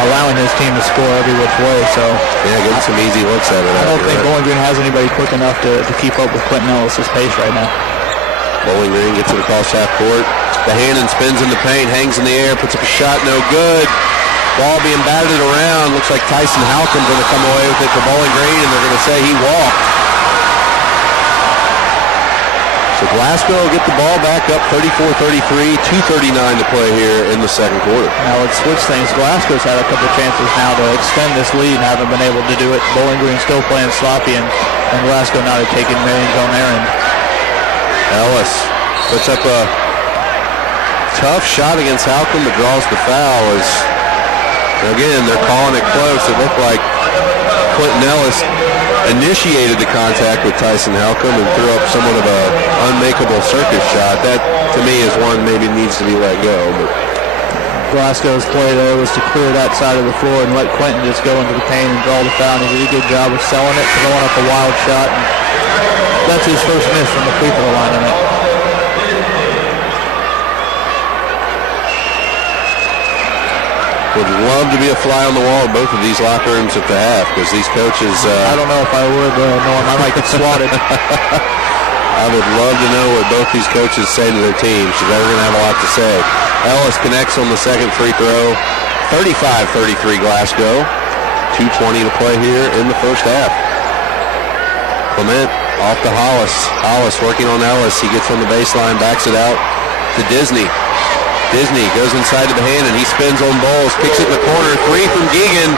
allowing his team to score every which way. So yeah, getting some easy looks at it. I don't think Bowling Green has anybody quick enough to keep up with Quentin Ellis' pace right now. Bowling Green gets it across half court. Bohannon spins in the paint, hangs in the air, puts up a shot, no good. Ball being batted around. Looks like Tyson Halcom's going to come away with it for Bowling Green, and they're going to say he walked. So Glasgow will get the ball back up 34-33, 2:39 to play here in the second quarter. Now let's switch things. Glasgow's had a couple chances now to extend this lead and haven't been able to do it. Bowling Green still playing sloppy, and Glasgow now taking advantage on their end. Ellis puts up a tough shot against Halcom, but draws the foul. Again, they're calling it close. It looked like Quentin Ellis initiated the contact with Tyson Halcom and threw up somewhat of a unmakeable circus shot. That, to me, is one maybe needs to be let go. But Glasgow's play there was to clear that side of the floor and let Quentin just go into the paint and draw the foul. And he did a good job of selling it, throwing up a wild shot. And that's his first miss from the free throw line tonight. would love to be a fly on the wall in both of these locker rooms at the half because these coaches... I don't know if I would, Norm. I might get swatted. I would love to know what both these coaches say to their teams because they're going to have a lot to say. Ellis connects on the second free throw. 35-33 Glasgow. 2:20 to play here in the first half. Clement off to Hollis. Hollis working on Ellis. He gets on the baseline, backs it out to Disney. Disney goes inside to Bohannon. He spins on Bowles, kicks it in the corner. Three from Geegan.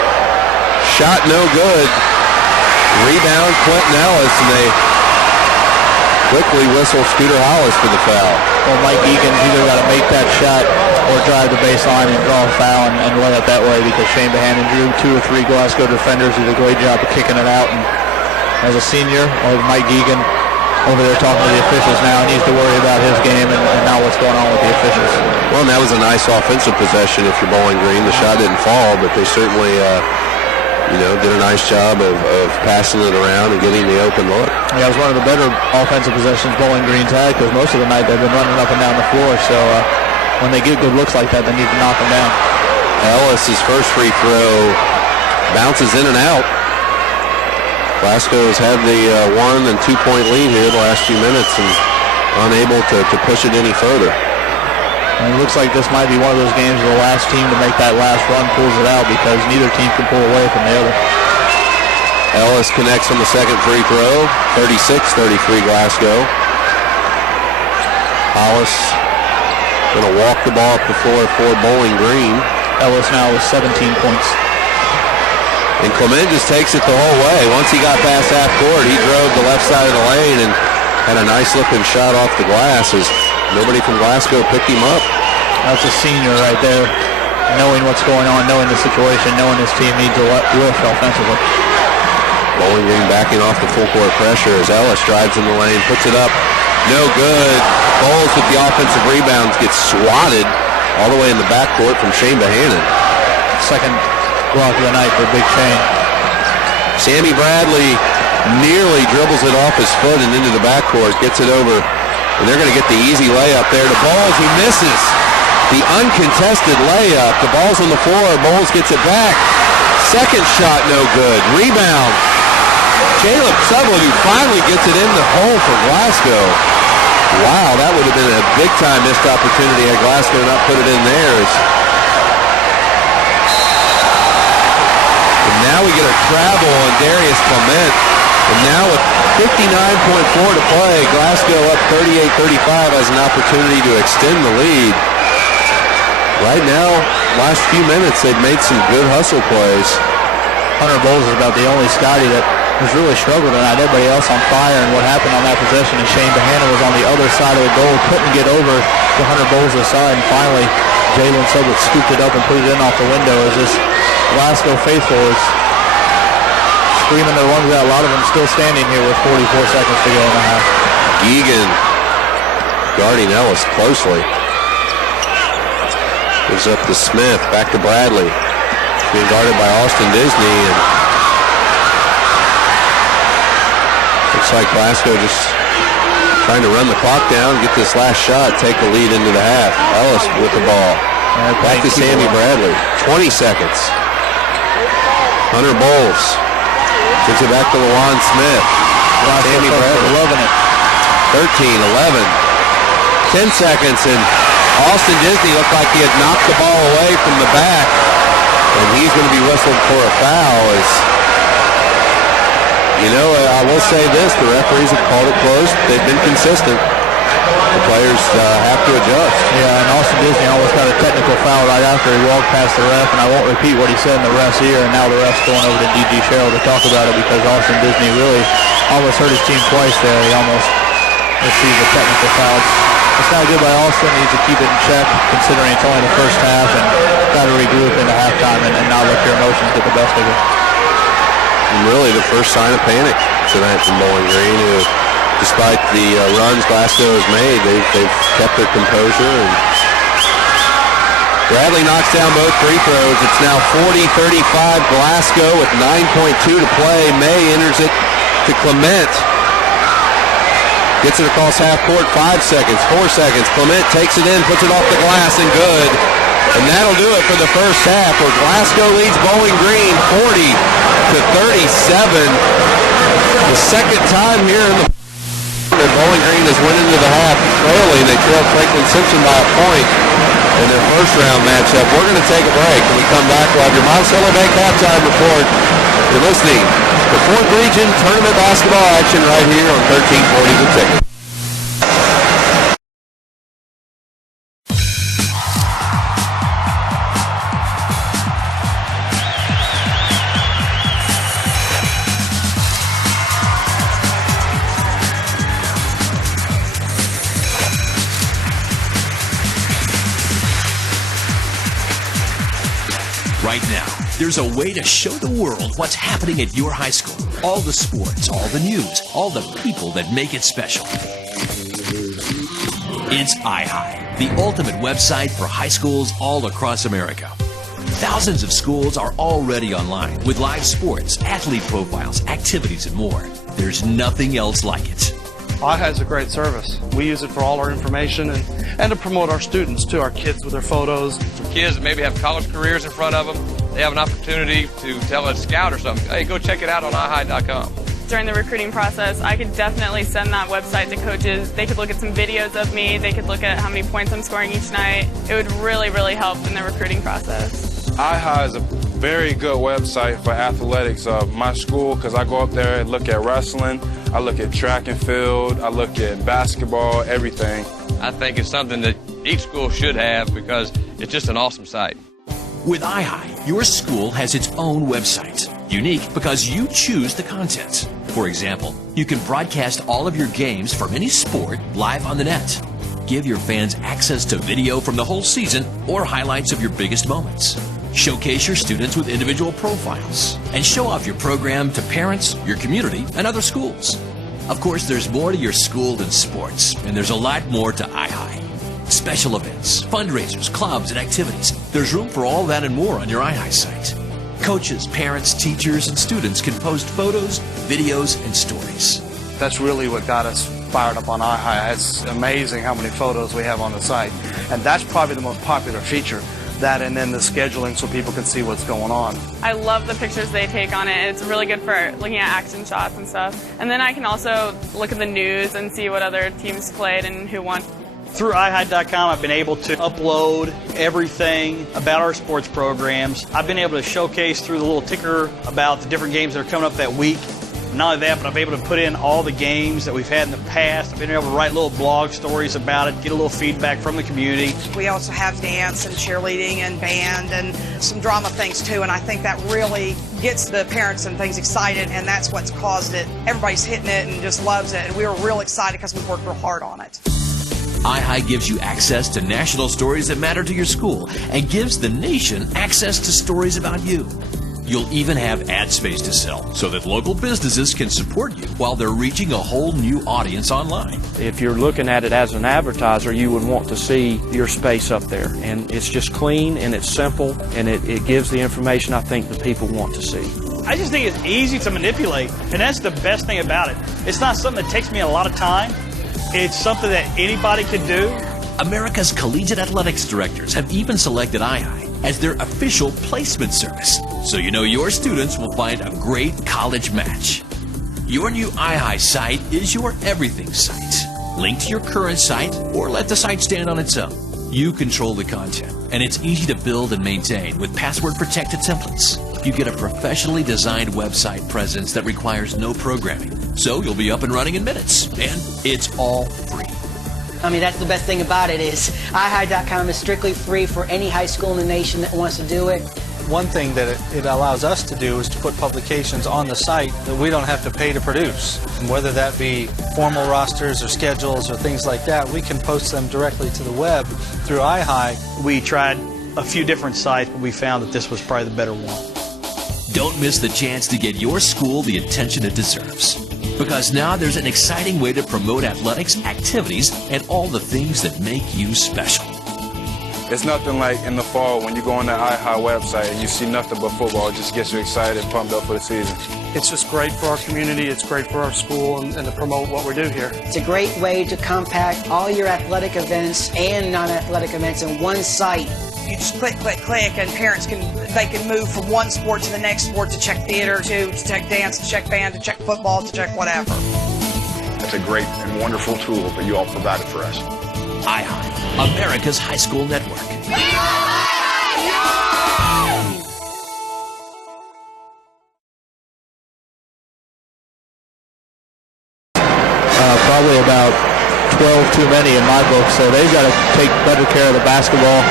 Shot no good. Rebound Quentin Ellis, and they quickly whistle Scooter Hollis for the foul. Well, Mike Geegan's either got to make that shot or drive the baseline and draw a foul and lay it that way because Shane Bohannon drew 2 or 3 Glasgow defenders. Did a great job of kicking it out. And as a senior, Mike Geegan over there talking to the officials now, needs to worry about his game and now what's going on with the officials. Well, and that was a nice offensive possession if you're Bowling Green. The shot didn't fall, but they certainly, did a nice job of passing it around and getting the open look. Yeah, it was one of the better offensive possessions Bowling Green's had because most of the night they've been running up and down the floor. So when they get good looks like that, they need to knock them down. Ellis' first free throw bounces in and out. Glasgow's had the 1 and 2 point lead here the last few minutes and unable to push it any further. And it looks like this might be one of those games where the last team to make that last run pulls it out because neither team can pull away from the other. Ellis connects on the second free throw. 36-33 Glasgow. Hollis going to walk the ball up the floor for Bowling Green. Ellis now with 17 points. And Clement just takes it the whole way. Once he got past half court, he drove the left side of the lane and had a nice looking shot off the glass as nobody from Glasgow picked him up. That's a senior right there. knowing what's going on, knowing the situation, knowing this team needs a lift offensively. Bowling Green backing off the full court pressure as Ellis drives in the lane, puts it up. No good. Bowles with the offensive rebounds, gets swatted all the way in the backcourt from Shane Bohannon. Second block of the night for Big Shane. Sammy Bradley nearly dribbles it off his foot and into the backcourt, gets it over, and they're going to get the easy layup there to Bowles, who misses the uncontested layup. The ball's on the floor. Bowles gets it back. Second shot, no good. Rebound. Caleb Sutherland, who finally gets it in the hole for Glasgow. Wow, that would have been a big-time missed opportunity had Glasgow not put it in theirs. And now we get a travel on Darius Clement. And now with 59.4 to play, Glasgow up 38-35 has an opportunity to extend the lead. Right now, last few minutes, they've made some good hustle plays. Hunter Bowles is about the only Scotty that has really struggled tonight. Everybody else on fire, and what happened on that possession, and Shane Bohannon was on the other side of the goal, couldn't get over to Hunter Bowles' side, and finally Jalen Sublett scooped it up and put it in off the window as this Glasgow faithful is screaming their lungs out. A lot of them still standing here with 44 seconds to go in the half. Geegan guarding Ellis closely. Gives up to Smith, back to Bradley. Being guarded by Austin Disney, and looks like Glasgow just trying to run the clock down, get this last shot, take the lead into the half. Ellis with the ball. Back to Sammy Bradley. 20 seconds. Hunter Bowles gives it back to LaJuan Smith. Sammy Bradley. Loving it. 13, 11. 10 seconds, and Austin Disney looked like he had knocked the ball away from the back, and he's going to be whistled for a foul. I will say this, the referees have called it close. They've been consistent. The players have to adjust. Yeah, and Austin Disney almost got a technical foul right after he walked past the ref, and I won't repeat what he said in the ref's ear, and now the ref's going over to D.G. Sherrill to talk about it because Austin Disney really almost hurt his team twice there. He almost received a technical foul. It's not good by Austin. He needs to keep it in check considering it's only the first half, and got to regroup into halftime and not let your emotions get the best of you. And really the first sign of panic tonight from Bowling Green, who, despite the runs Glasgow has made, they've kept their composure. And Bradley knocks down both free throws. It's now 40-35 Glasgow with 9.2 to play. May enters it to Clement. Gets it across half court, 5 seconds, 4 seconds. Clement takes it in, puts it off the glass, and good. And that'll do it for the first half, where Glasgow leads Bowling Green 40-37. The second time here in the that Bowling Green has went into the half early. They trailed Franklin Simpson by a point in their first round matchup. We're going to take a break. When we come back, we'll have your Monticello Bank halftime report. You're listening to 4th Region Tournament basketball action right here on 1340 The Ticket. Right now, there's a way to show the world what's happening at your high school. All the sports, all the news, all the people that make it special. It's iHigh, the ultimate website for high schools all across America. Thousands of schools are already online with live sports, athlete profiles, activities, and more. There's nothing else like it. iHigh is a great service. We use it for all our information and to promote our students to our kids with their photos. For kids that maybe have college careers in front of them, they have an opportunity to tell a scout or something, hey, go check it out on iHigh.com. During the recruiting process, I could definitely send that website to coaches. They could look at some videos of me. They could look at how many points I'm scoring each night. It would really, really help in the recruiting process. iHigh is a very good website for athletics of my school because I go up there and look at wrestling, I look at track and field, I look at basketball, everything. I think it's something that each school should have because it's just an awesome site. With iHigh, your school has its own website. Unique because you choose the content. For example, you can broadcast all of your games from any sport live on the net. give your fans access to video from the whole season or highlights of your biggest moments. Showcase your students with individual profiles and show off your program to parents, your community, and other schools. Of course, there's more to your school than sports, and there's a lot more to iHigh. Special events, fundraisers, clubs, and activities. There's room for all that and more on your iHigh site. Coaches, parents, teachers, and students can post photos, videos, and stories. That's really what got us fired up on iHigh. It's amazing how many photos we have on the site. And that's probably the most popular feature. That and then the scheduling so people can see what's going on. I love the pictures they take on it. It's really good for looking at action shots and stuff. And then I can also look at the news and see what other teams played and who won. Through iHigh.com, I've been able to upload everything about our sports programs. I've been able to showcase through the little ticker about the different games that are coming up that week. Not only that, but I've been able to put in all the games that we've had in the past. I've been able to write little blog stories about it, get a little feedback from the community. We also have dance and cheerleading and band and some drama things too, and I think that really gets the parents and things excited, and that's what's caused it. Everybody's hitting it and just loves it, and we were real excited because we've worked real hard on it. iHigh gives you access to national stories that matter to your school and gives the nation access to stories about you. You'll even have ad space to sell so that local businesses can support you while they're reaching a whole new audience online. If you're looking at it as an advertiser, you would want to see your space up there. And it's just clean and it's simple and it gives the information I think the people want to see. I just think it's easy to manipulate, and that's the best thing about it. It's not something that takes me a lot of time. It's something that anybody can do. America's collegiate athletics directors have even selected iHigh as their official placement service, so you know your students will find a great college match. Your new iHigh site is your everything site. Link to your current site or let the site stand on its own. You control the content, and it's easy to build and maintain with password-protected templates. You get a professionally designed website presence that requires no programming, so you'll be up and running in minutes, and it's all free. I mean, that's the best thing about it is iHigh.com is strictly free for any high school in the nation that wants to do it. One thing that it allows us to do is to put publications on the site that we don't have to pay to produce. And whether that be formal rosters or schedules or things like that, we can post them directly to the web through iHigh. We tried a few different sites, but we found that this was probably the better one. Don't miss the chance to get your school the attention it deserves. Because now there's an exciting way to promote athletics, activities, and all the things that make you special. It's nothing like in the fall when you go on the iHigh website and you see nothing but football. It just gets you excited and pumped up for the season. It's just great for our community, it's great for our school, and to promote what we do here. It's a great way to compact all your athletic events and non-athletic events in one site. You just click, click, click, and parents can move from one sport to the next sport to check theater, to check dance, to check band, to check football, to check whatever. It's a great and wonderful tool that you all provided for us. iHigh, America's high school network. Probably about 12 too many in my book, so they've got to take better care of the basketball.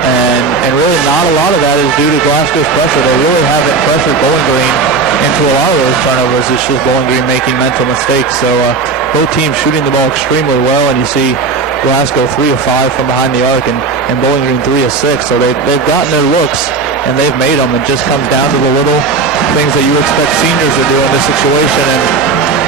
And really not a lot of that is due to Glasgow's pressure. They really haven't pressured Bowling Green into a lot of those turnovers. It's just Bowling Green making mental mistakes. So both teams shooting the ball extremely well, and you see Glasgow 3 of 5 from behind the arc, and Bowling Green 3 of 6. So they've gotten their looks, and they've made them. It just comes down to the little things that you expect seniors to do in this situation. And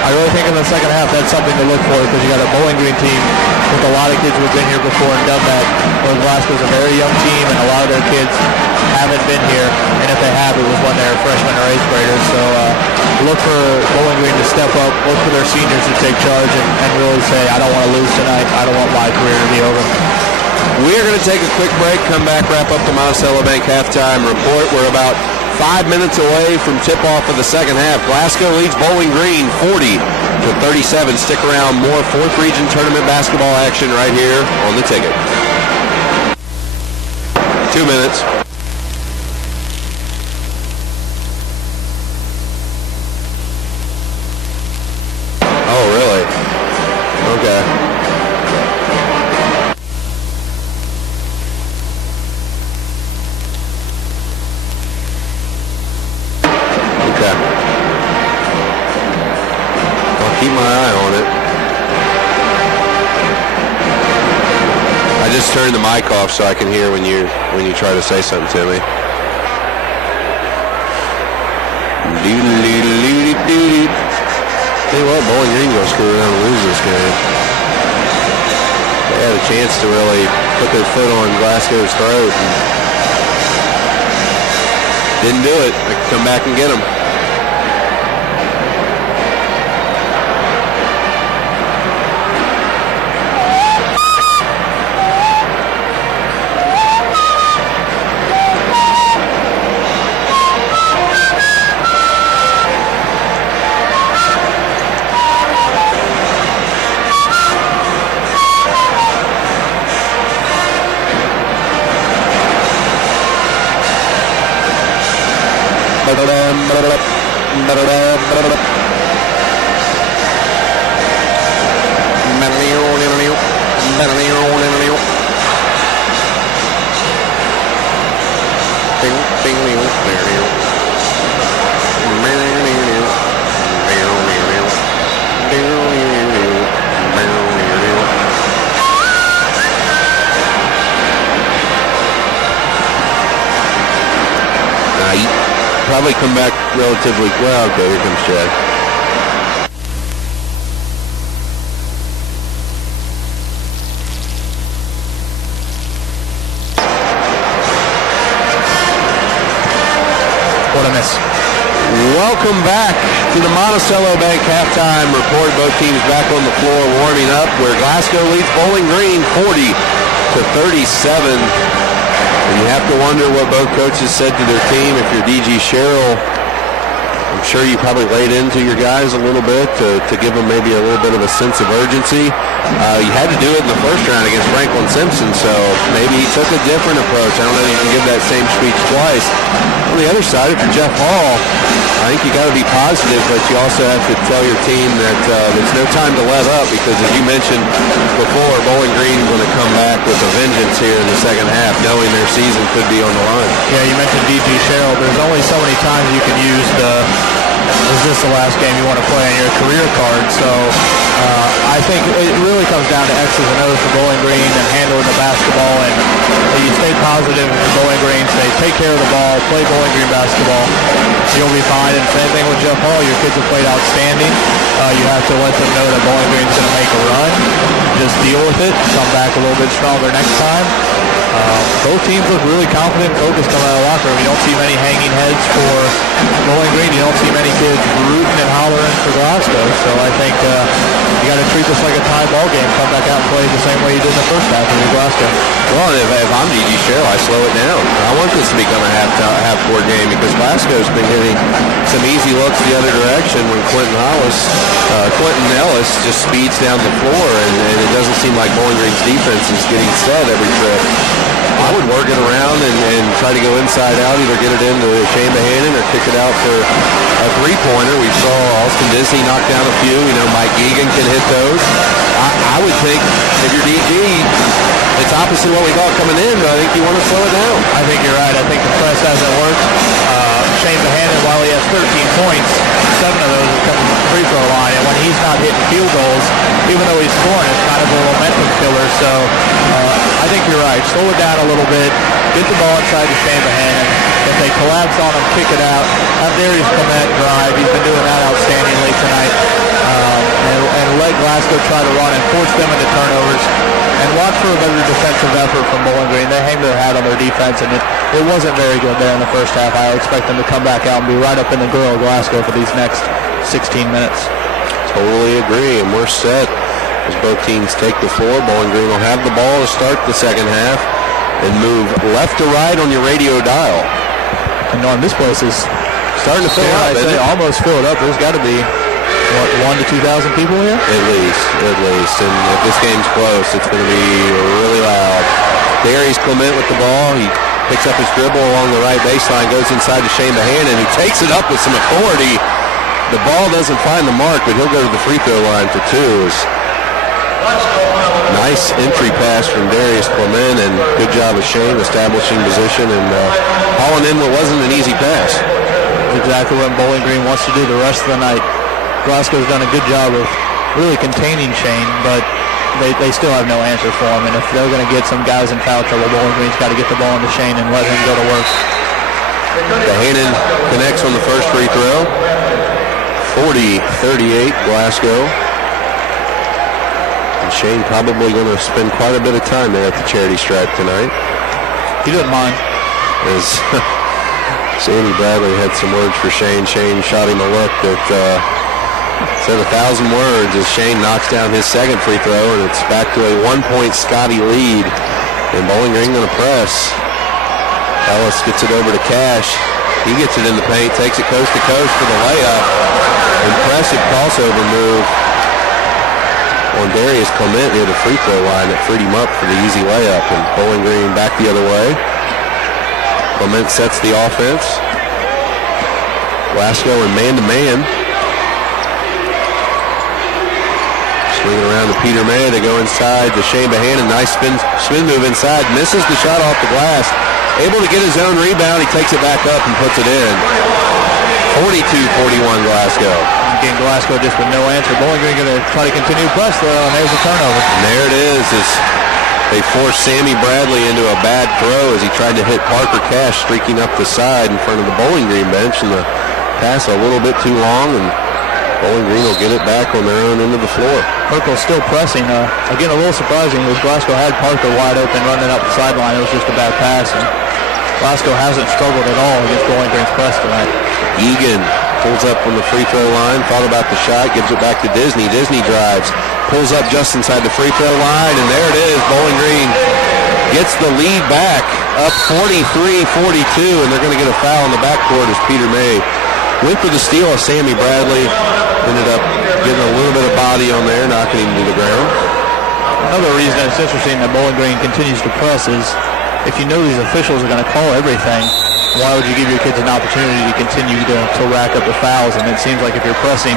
I really think in the second half that's something to look for, because you got a Bowling Green team with a lot of kids who have been here before and done that, where Glasgow's a very young team and a lot of their kids haven't been here, and if they have, it was when they were freshmen or 8th graders. So look for Bowling Green to step up, look for their seniors to take charge and really say, I don't want to lose tonight, I don't want my career to be over. We're going to take a quick break, come back, wrap up the Monticello Bank halftime report. We're about 5 minutes away from tip-off of the second half. Glasgow leads Bowling Green 40-37. Stick around, more 4th Region Tournament basketball action right here on the ticket. 2 minutes. Oh, really? Okay. I'll keep my eye on it. just turn the mic off so I can hear when you try to say something to me. Tell you what, Bowling Green will screw around and lose this game. They had a chance to really put their foot on Glasgow's throat. Didn't do it. They could come back and get them. Probably come back relatively well. Okay, here comes Chad. What a miss. Welcome back to the Monticello Bank halftime report. Both teams back on the floor warming up, where Glasgow leads Bowling Green 40-37. And you have to wonder what both coaches said to their team. If you're DG Sherrill, I'm sure you probably laid into your guys a little bit to give them maybe a little bit of a sense of urgency. You had to do it in the first round against Franklin Simpson, so maybe he took a different approach. I don't know if you can give that same speech twice. On the other side, if you're Jeff Hall, I think you got to be positive, but you also have to tell your team that there's no time to let up, because as you mentioned before, Bowling Green is going to come back with a vengeance here in the second half, knowing their season could be on the line. Yeah, you mentioned DG Sherrill. There's only so many times you can use is this the last game you want to play on your career card? So I think it really comes down to X's and O's for Bowling Green and handling the basketball, and you stay positive for Bowling Green, say take care of the ball, play Bowling Green basketball, you'll be fine. And same thing with Jeff Hall, your kids have played outstanding. You have to let them know that Bowling Green's going to make a run. Just deal with it, come back a little bit stronger next time. Both teams look really confident and focused coming out of the locker room. You don't see many hanging heads for Bowling Green. You don't see many kids rooting and hollering for Glasgow. So I think you got to treat this like a tie ball game. Come back out and play the same way you did in the first half of Glasgow. Well, if I'm DG Sherrill, I slow it down. I want this to become a half-court game, because Glasgow's been hitting some easy looks the other direction when Quentin Ellis just speeds down the floor, and it doesn't seem like Bowling Green's defense is getting set every trip. I would work it around and try to go inside out, either get it into Shane Mahanon or kick it out for a three-pointer. We saw Austin Disney knock down a few. You know, Mike Geegan can hit those. I would think if you're DG, it's opposite of what we thought coming in, but I think you want to slow it down. I think you're right. I think the press hasn't worked. Shane Mahanon, while he has 13 points, 7 of those are coming from the free throw line, and when he's not hitting field goals, even though he's scoring, it's kind of a momentum killer. So I think you're right. Slow it down a little bit. Get the ball inside to Shane Mahanon. If they collapse on him, kick it out. Have Darius Clement drive. He's been doing that outstandingly tonight. And let Glasgow try to run and force them into turnovers. And watch for a better defensive effort from Bowling Green. They hang their hat on their defense, and it wasn't very good there in the first half. I expect them to come back out and be right up in the grill of Glasgow for these next 16 minutes. Totally agree, and we're set as both teams take the floor. Bowling Green will have the ball to start the second half and move left to right on your radio dial. And Norm, this place is starting to fill up. They almost filled up. There's got to be 1,000 to 2,000 people here? At least. And if this game's close, it's going to be really loud. Darius Clement with the ball. He picks up his dribble along the right baseline, goes inside to Shane Mahanon, who takes it up with some authority. The ball doesn't find the mark, but he'll go to the free throw line for two. Nice entry pass from Darius Clement, and good job of Shane establishing position and hauling in what wasn't an easy pass. That's exactly what Bowling Green wants to do the rest of the night. Glasgow's done a good job of really containing Shane, but they still have no answer for him. And if they're going to get some guys in foul trouble, Bowling Green's got to get the ball into Shane and let him go to work. Bohannon connects on the first free throw. 40-38 Glasgow. And Shane probably going to spend quite a bit of time there at the charity stripe tonight. He doesn't mind. As Sammy Bradley had some words for Shane. Shane shot him a look that said 1,000 words as Shane knocks down his second free throw, and it's back to a 1-point Scotty lead. And Bowling Green going to press. Ellis gets it over to Cash. He gets it in the paint, takes it coast to coast for the layup. Impressive crossover move on Darius Clement near the free throw line that freed him up for the easy layup. And Bowling Green back the other way. Clement sets the offense. Glasgow in man-to-man. Swinging around to Peter May. They go inside to Shane Bohannon. Nice spin move inside. Misses the shot off the glass. Able to get his own rebound. He takes it back up and puts it in. 42-41 Glasgow. Again, Glasgow just with no answer. Bowling Green going to try to continue press though, and there's a turnover. And there it is. They forced Sammy Bradley into a bad throw as he tried to hit Parker Cash streaking up the side in front of the Bowling Green bench, and the pass a little bit too long, and Bowling Green will get it back on their own end of the floor. Purple still pressing. Again, a little surprising was Glasgow had Parker wide open running up the sideline. It was just a bad pass, and Glasgow hasn't struggled at all against Bowling Green's press tonight. Egan pulls up on the free throw line, thought about the shot, gives it back to Disney. Disney drives. Pulls up just inside the free throw line, and there it is. Bowling Green gets the lead back, up 43-42, and they're going to get a foul in the backcourt as Peter May went for the steal of Sammy Bradley. Ended up getting a little bit of body on there, knocking him to the ground. Another reason it's interesting that Bowling Green continues to press is if you know these officials are going to call everything, why would you give your kids an opportunity to continue to rack up the fouls? And it seems like if you're pressing,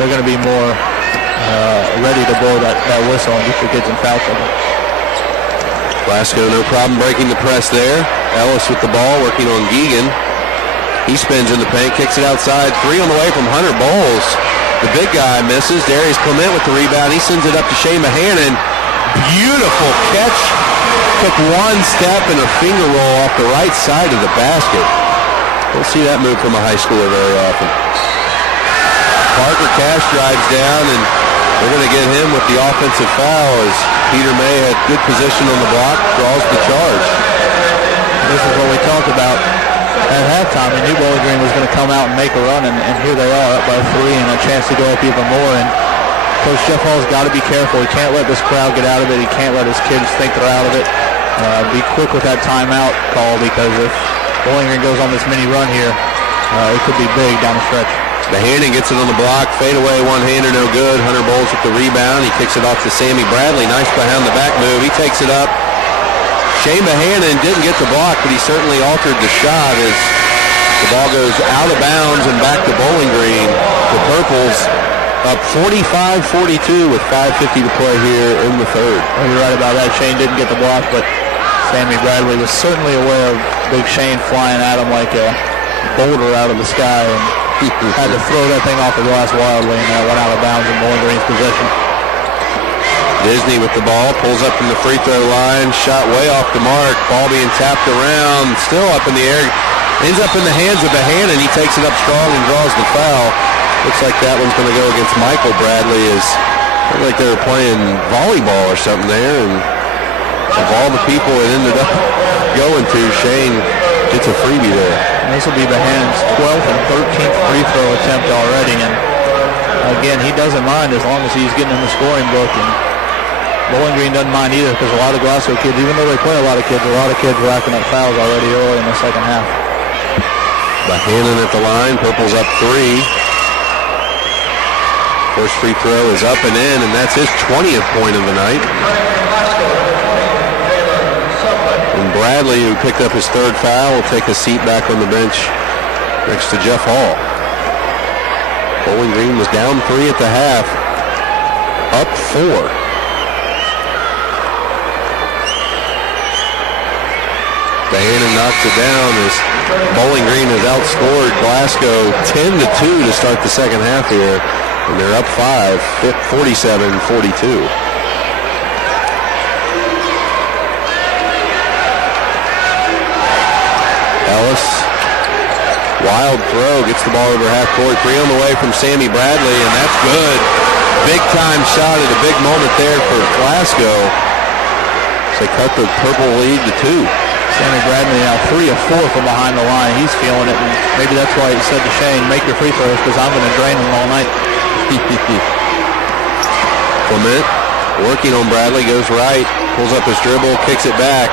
they're going to be more ready to blow that whistle and get your kids in foul trouble. Glasgow no problem breaking the press there. Ellis with the ball working on Geegan. He spins in the paint, kicks it outside. Three on the way from Hunter Bowles. The big guy misses. Darius Clement with the rebound. He sends it up to Shane Bohannon. Beautiful catch. Took one step and a finger roll off the right side of the basket. We'll see that move from a high schooler very often. Parker Cash drives down, and they're going to get him with the offensive foul as Peter May had good position on the block, draws the charge. This is what we talked about at halftime. We knew Bowling Green was going to come out and make a run, and here they are up by 3 and a chance to go up even more. And Coach Jeff Hall's got to be careful. He can't let this crowd get out of it. He can't let his kids think they're out of it. Be quick with that timeout call, because if Bowling Green goes on this mini run here, it could be big down the stretch. Bohannon gets it on the block, fade away, one-hander, no good. Hunter Bowles with the rebound. He kicks it off to Sammy Bradley. Nice behind the back move. He takes it up. Shane Bohannon didn't get the block, but he certainly altered the shot as the ball goes out of bounds and back to Bowling Green. The Purples up 45-42 with 5:50 to play here in the third. Well, you're right about that. Shane didn't get the block, but Sammy Bradley was certainly aware of Big Shane flying at him like a boulder out of the sky, and had to throw that thing off the glass wildly, and that went out of bounds in Bowling Green's possession. Disney with the ball, pulls up from the free throw line, shot way off the mark, ball being tapped around, still up in the air, ends up in the hands of Bohannon. He takes it up strong and draws the foul. Looks like that one's going to go against Michael Bradley, as looked like they were playing volleyball or something there, and of all the people it ended up going to, Shane gets a freebie there. And this will be Bohannon's 12th and 13th free throw attempt already, and again, he doesn't mind as long as he's getting in the scoring book, and Bowling Green doesn't mind either, because a lot of Glasgow kids, even though they play a lot of kids racking up fouls already early in the second half. Bohannon at the line, Purple's up 3. First free throw is up and in, and that's his 20th point of the night. And Bradley, who picked up his third foul, will take a seat back on the bench next to Jeff Hall. Bowling Green was down 3 at the half, up 4. Bohannon knocks it down as Bowling Green has outscored Glasgow 10-2 to start the second half here. And they're up 5, 47-42. Wild throw, gets the ball over half court. 3 on the way from Sammy Bradley, and that's good. Big time shot at a big moment there for Glasgow. So they cut the purple lead to 2. Sammy Bradley now 3 of 4 from behind the line. He's feeling it, and maybe that's why he said to Shane, make your free throws because I'm going to drain them all night. Clement working on Bradley, goes right, pulls up his dribble, kicks it back.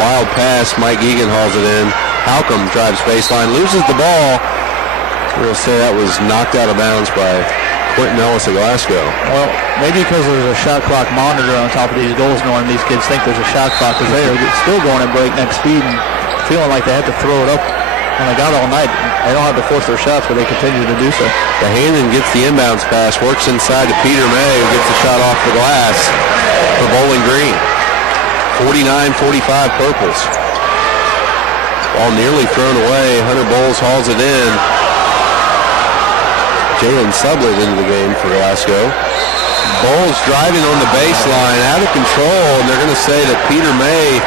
Wild pass, Mike Egan hauls it in. Halcomb drives baseline, loses the ball. We'll say that was knocked out of bounds by Quentin Ellis of Glasgow. Well, maybe because there's a shot clock monitor on top of these goals, knowing these kids think there's a shot clock, because they are still going at breakneck speed and feeling like they have to throw it up. And they got all night. They don't have to force their shots, but they continue to do so. Hannon gets the inbounds pass, works inside to Peter May, who gets the shot off the glass for Bowling Green. 49-45 Purples. Ball nearly thrown away. Hunter Bowles hauls it in. Jalen Sublett into the game for Glasgow. Bowles driving on the baseline, out of control, and they're going to say that Peter May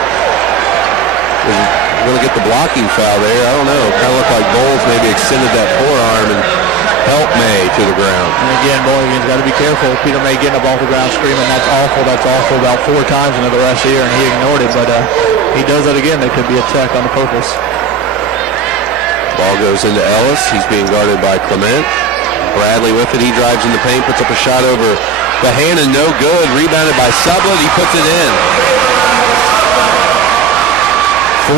is going to get the blocking foul there. I don't know. Kind of looked like Bowles maybe extended that forearm and helped May to the ground. And again, Bowling Green's got to be careful. Peter May getting up off the ground screaming, that's awful, about 4 times into the rest of the year, and he ignored it. But he does that again. There could be a check on the Purples. Ball goes into Ellis. He's being guarded by Clement. Bradley with it. He drives in the paint, puts up a shot over the Hannon. No good. Rebounded by Sublett. He puts it in.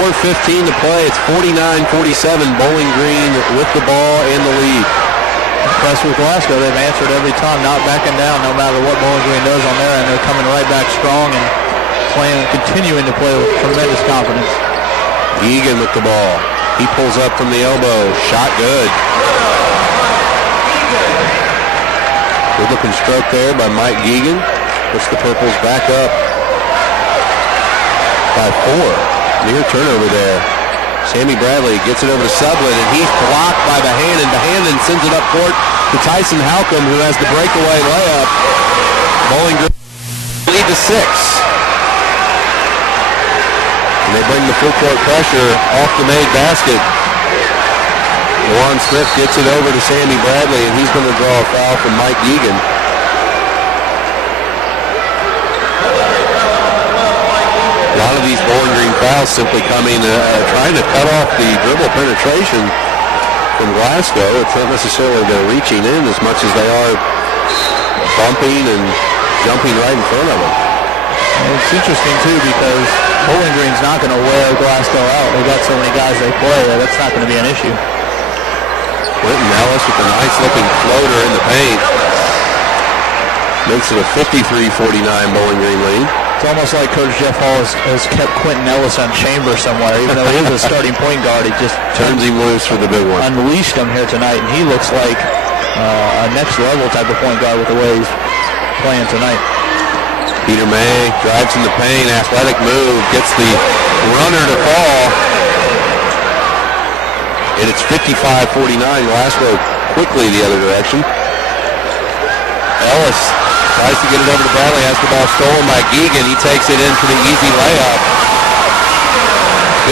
4:15 to play. It's 49-47. Bowling Green with the ball and the lead. Impressed with Glasgow. They've answered every time, not backing down no matter what Bowling Green does on there, and they're coming right back strong and continuing to play with tremendous confidence. Egan with the ball. He pulls up from the elbow. Shot good. Good looking stroke there by Mike Geegan. Puts the Purples back up by 4. Near turnover there. Sammy Bradley gets it over to Sublett, and he's blocked by Hannon. Hannon sends it up court to Tyson Halcomb, who has the breakaway layup. Bowling Green lead to 6. And they bring the full court pressure off the made basket. Juwan Smith gets it over to Sammy Bradley, and he's going to draw a foul from Mike Egan. A lot of these Bowling Green fouls simply coming, trying to cut off the dribble penetration from Glasgow. It's not necessarily they're reaching in as much as they are bumping and jumping right in front of them. And it's interesting, too, because Bowling Green's not going to wear Glasgow out. They've got so many guys they play that that's not going to be an issue. Quentin Ellis with a nice-looking floater in the paint. Makes it a 53-49 Bowling Green lead. It's almost like Coach Jeff Hall has kept Quentin Ellis on chamber somewhere. Even though he is a starting point guard, he just turns him loose for the big one. Unleashed him here tonight, and he looks like a next-level type of point guard with the way he's playing tonight. Peter May drives in the paint, athletic move, gets the runner to fall. And it's 55-49. Glasgow quickly the other direction. Ellis tries to get it over to Bradley, has the ball stolen by Geegan. He takes it in for the easy layup.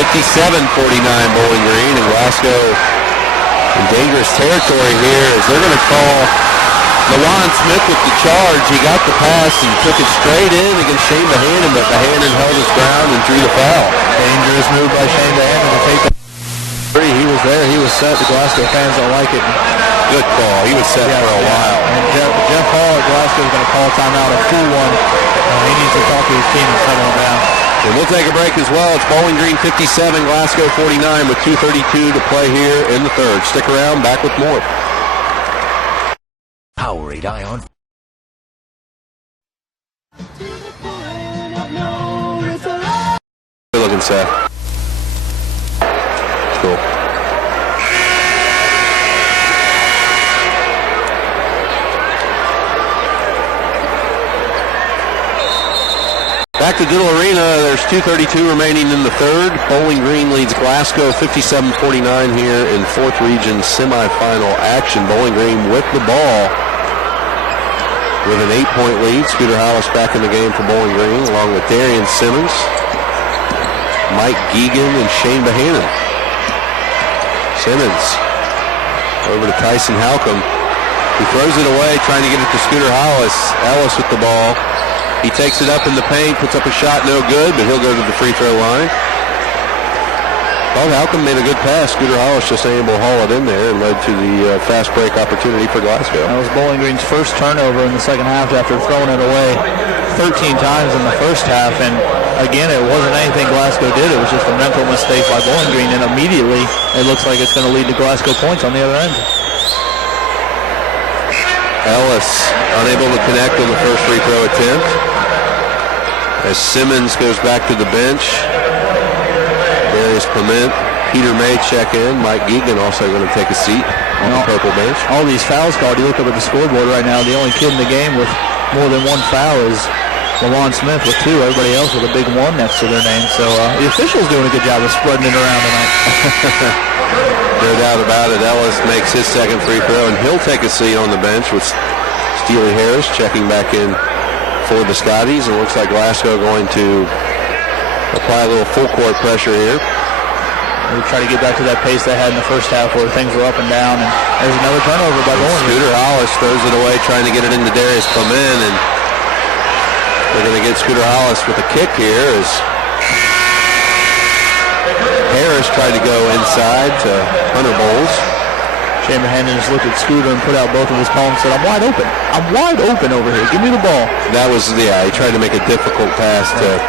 57-49 Bowling Green, and Glasgow in dangerous territory here as they're going to call Juwan Smith with the charge. He got the pass and took it straight in against Shane Bohannon, but Bohannon held his ground and drew the foul. Dangerous move by Shane Bohannon to take the three. He was there. He was set. The Glasgow fans don't like it. Good call. He was set for a while. And Jeff Hall at Glasgow is going to call a timeout, a full one. He needs to talk to his team and settle him down. And we'll take a break as well. It's Bowling Green 57, Glasgow 49 with 2:32 to play here in the third. Stick around. Back with more. Powerade Ion. Good looking, Seth. Cool. Back to Diddle Arena. There's 2:32 remaining in the third. Bowling Green leads Glasgow 57-49 here in 4th Region Semifinal action. Bowling Green with the ball with an 8-point lead. Scooter Hollis back in the game for Bowling Green, along with Darian Simmons, Mike Geegan, and Shane Bohannon. Simmons Over to Tyson Halcomb. He throws it away, trying to get it to Scooter Hollis. Ellis with the ball. He takes it up in the paint, puts up a shot, no good, but he'll go to the free throw line. Well, Halcomb made a good pass. Scooter Hollis just able to haul it in there and led to the fast break opportunity for Glasgow. That was Bowling Green's first turnover in the second half after throwing it away 13 times in the first half. And again, it wasn't anything Glasgow did. It was just a mental mistake by Bowling Green, and immediately it looks like it's going to lead to Glasgow points on the other end. Ellis unable to connect on the first free throw attempt. As Simmons goes back to the bench. Darius Clement, Peter May check in. Mike Geegan also going to take a seat on the purple bench. All these fouls called. You look up at the scoreboard right now, the only kid in the game with more than one foul is LaVon Smith with 2. Everybody else with a big 1 next to their name. So the officials doing a good job of spreading it around tonight. No doubt about it. Ellis makes his second free throw, and he'll take a seat on the bench with Steely Harris checking back in for the Scotties. And it looks like Glasgow going to apply a little full court pressure here. They try to get back to that pace they had in the first half where things were up and down. And there's another turnover by Bowling Green. Scooter Hollis throws it away, trying to get it into Darius Clement, and they're going to get Scooter Hollis with a kick here as Harris tried to go inside to Hunter Bowles. Shane Mahanan just looked at Scooter and put out both of his palms and said, I'm wide open. I'm wide open over here. Give me the ball. That was, he tried to make a difficult pass to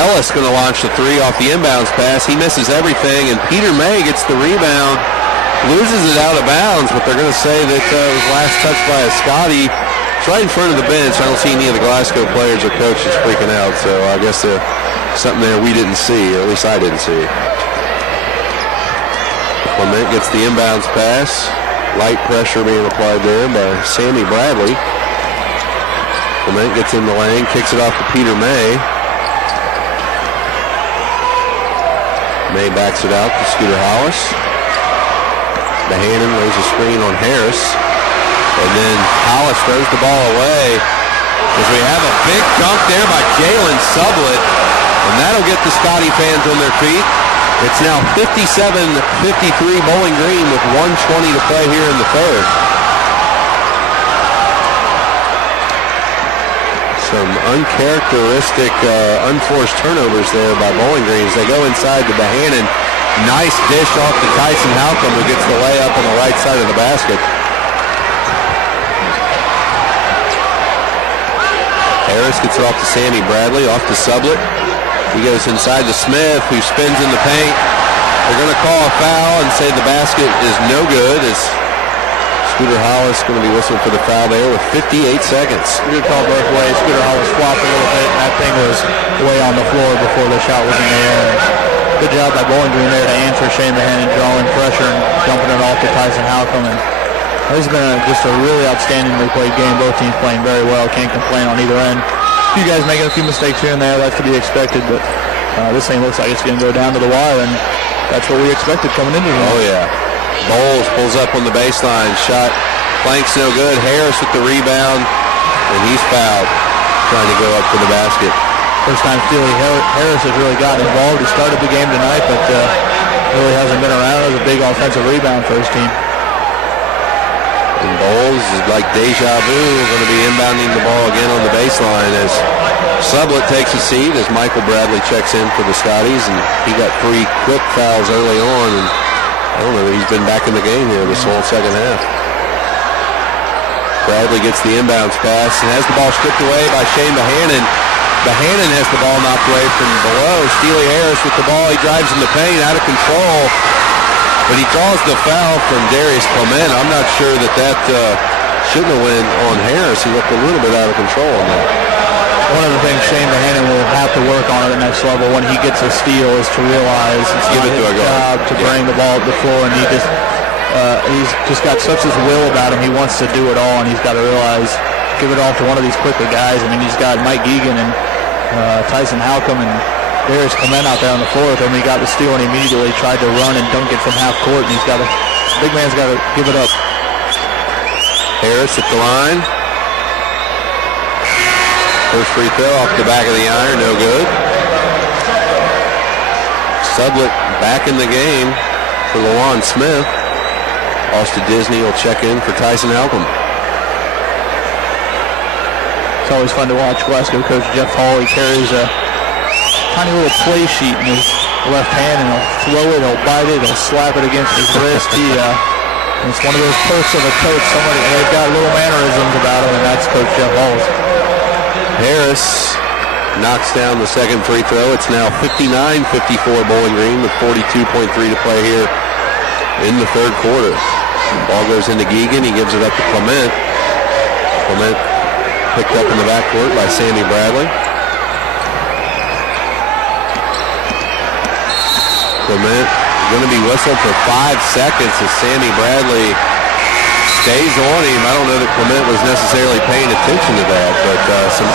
Ellis. Going to launch the 3 off the inbounds pass. He misses everything, and Peter May gets the rebound, loses it out of bounds, but they're going to say that it was last touched by a Scotty. It's right in front of the bench. I don't see any of the Glasgow players or coaches freaking out, so I guess something there we didn't see, or at least I didn't see. Clement gets the inbounds pass. Light pressure being applied there by Sammy Bradley. Clement gets in the lane, kicks it off to Peter May. May backs it out to Scooter Hollis. Mahanan lays a screen on Harris. And then Hollis throws the ball away as we have a big dunk there by Jalen Sublett. And that'll get the Scotty fans on their feet. It's now 57-53 Bowling Green with 1:20 to play here in the third. Some uncharacteristic, unforced turnovers there by Bowling Green as they go inside to Mahanan. Nice dish off to Tyson Halcomb, who gets the layup on the right side of the basket. Harris gets it off to Sammy Bradley, off to Sublett. He goes inside to Smith, who spins in the paint. They're going to call a foul and say the basket is no good as Scooter Hollis going to be whistling for the foul there with 58 seconds. Good call both ways. Scooter Hollis flopped a little bit, and that thing was way on the floor before the shot was in the air. Good job by Bowling Green there to answer Shane Mahanan, drawing pressure and dumping it off to Tyson Halcomb. And this has been just a really outstandingly played game. Both teams playing very well. Can't complain on either end. A few guys making a few mistakes here and there. That's to be expected, but this thing looks like it's going to go down to the wire, and that's what we expected coming into it. Oh, yeah. Bowles pulls up on the baseline. Shot flanks no good. Harris with the rebound, and he's fouled, trying to go up for the basket. First time Steely Harris has really gotten involved. He started the game tonight, but really hasn't been around as a big offensive rebound for his team. And Bowles is like deja vu, going to be inbounding the ball again on the baseline as Sublett takes a seat as Michael Bradley checks in for the Scotties, and he got 3 quick fouls early on, and I don't know, he's been back in the game here this whole second half. Bradley gets the inbounds pass and has the ball stripped away by Shane Mahanan. Mahanan has the ball knocked away from below. Steely Harris with the ball. He drives in the paint, out of control. But he draws the foul from Darius Clement. I'm not sure that shouldn't have went on Harris. He looked a little bit out of control on that. One of the things Shane Mahanan will have to work on at the next level when he gets a steal is to realize it's not his job to bring the ball up the floor, and he's just got such this will about him. He wants to do it all, and he's got to realize, give it off to one of these quicker guys. I mean, he's got Mike Geegan and Tyson Halcomb and Darius Clement out there on the floor with him. He got the steal and immediately tried to run and dunk it from half court, and the big man's got to give it up. Harris at the line. First free throw off the back of the iron, no good. Sublett back in the game for LaJuan Smith. Austin Disney will check in for Tyson Halcomb. It's always fun to watch Glasgow coach Jeff Hall. He carries a tiny little play sheet in his left hand, and he'll throw it, he'll bite it, he'll slap it against his wrist. It's one of those perks of a coach. They've got little mannerisms about him, and that's Coach Jeff Hall's. Harris knocks down the second free throw. It's now 59-54 Bowling Green with 42.3 to play here in the third quarter. Ball goes into Geegan. He gives it up to Clement. Clement picked up in the backcourt by Sammy Bradley. Clement going to be whistled for 5 seconds as Sammy Bradley stays on him. I don't know that Clement was necessarily paying attention to that, but some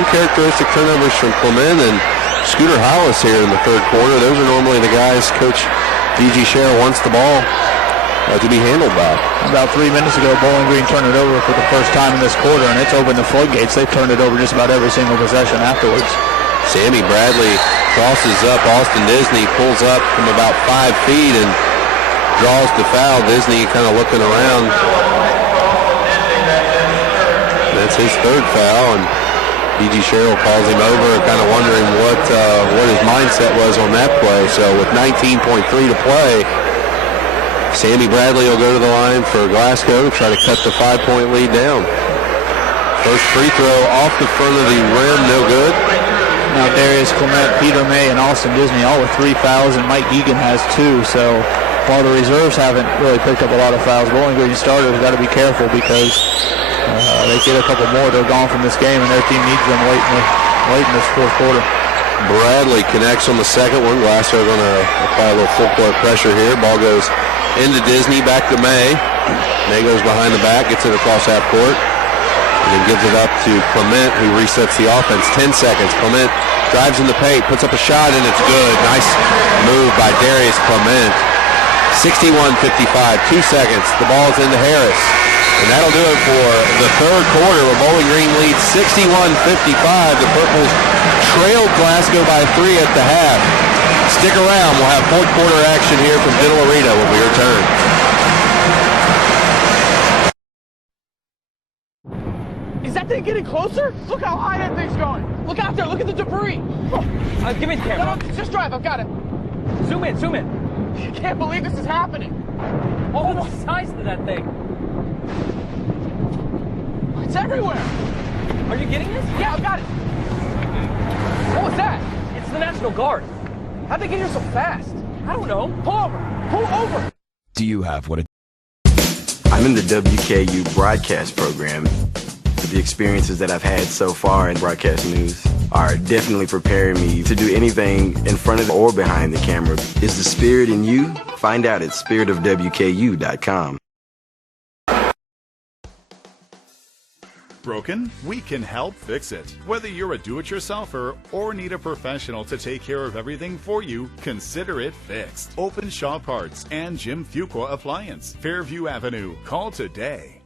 uncharacteristic turnovers from Clement and Scooter Hollis here in the third quarter. Those are normally the guys Coach D.G. Scherr wants the ball to be handled by. About 3 minutes ago, Bowling Green turned it over for the first time in this quarter, and it's opened the floodgates. They've turned it over just about every single possession afterwards. Sammy Bradley crosses up. Austin Disney pulls up from about 5 feet and draws the foul. Disney kind of looking around. That's his third foul, and D.G. Sherrill calls him over, kind of wondering what his mindset was on that play. So with 19.3 to play, Sammy Bradley will go to the line for Glasgow to try to cut the 5-point lead down. First free throw off the front of the rim, no good. Now Darius Clement, Peter May, and Austin Disney all with 3 fouls, and Mike Egan has 2. So while the reserves haven't really picked up a lot of fouls, Bowling Green starters got to be careful because they get a couple more, they're gone from this game, and their team needs them late in this fourth quarter. Bradley connects on the second one. Glasgow going to apply a little full court pressure here. Ball goes into Disney, back to May. May goes behind the back, gets it across half court, and then gives it up to Clement, who resets the offense. 10 seconds. Clement drives in the paint, puts up a shot, and it's good. Nice move by Darius Clement. 61-55, 2 seconds. The ball's into Harris. And that'll do it for the third quarter, where Bowling Green leads 61-55. The Purples trailed Glasgow by 3 at the half. Stick around. We'll have fourth quarter action here from Diddle Arena when we return. Is that thing getting closer? Look how high that thing's going. Look out there. Look at the debris. Give me the camera. No, just drive. I've got it. Zoom in. I can't believe this is happening. Oh, the size of that thing. It's everywhere. Are you getting this? Yeah, I've got it. What was that? It's the National Guard. How'd they get here so fast? I don't know. Pull over. Pull over. Do you have what it... I'm in the WKU broadcast program. The experiences that I've had so far in broadcast news are definitely preparing me to do anything in front of or behind the camera. Is the spirit in you? Find out at spiritofwku.com. Broken? We can help fix it. Whether you're a do-it-yourselfer or need a professional to take care of everything for you, consider it fixed. Open Shaw Parts and Jim Fuqua Appliance, Fairview Avenue. Call today.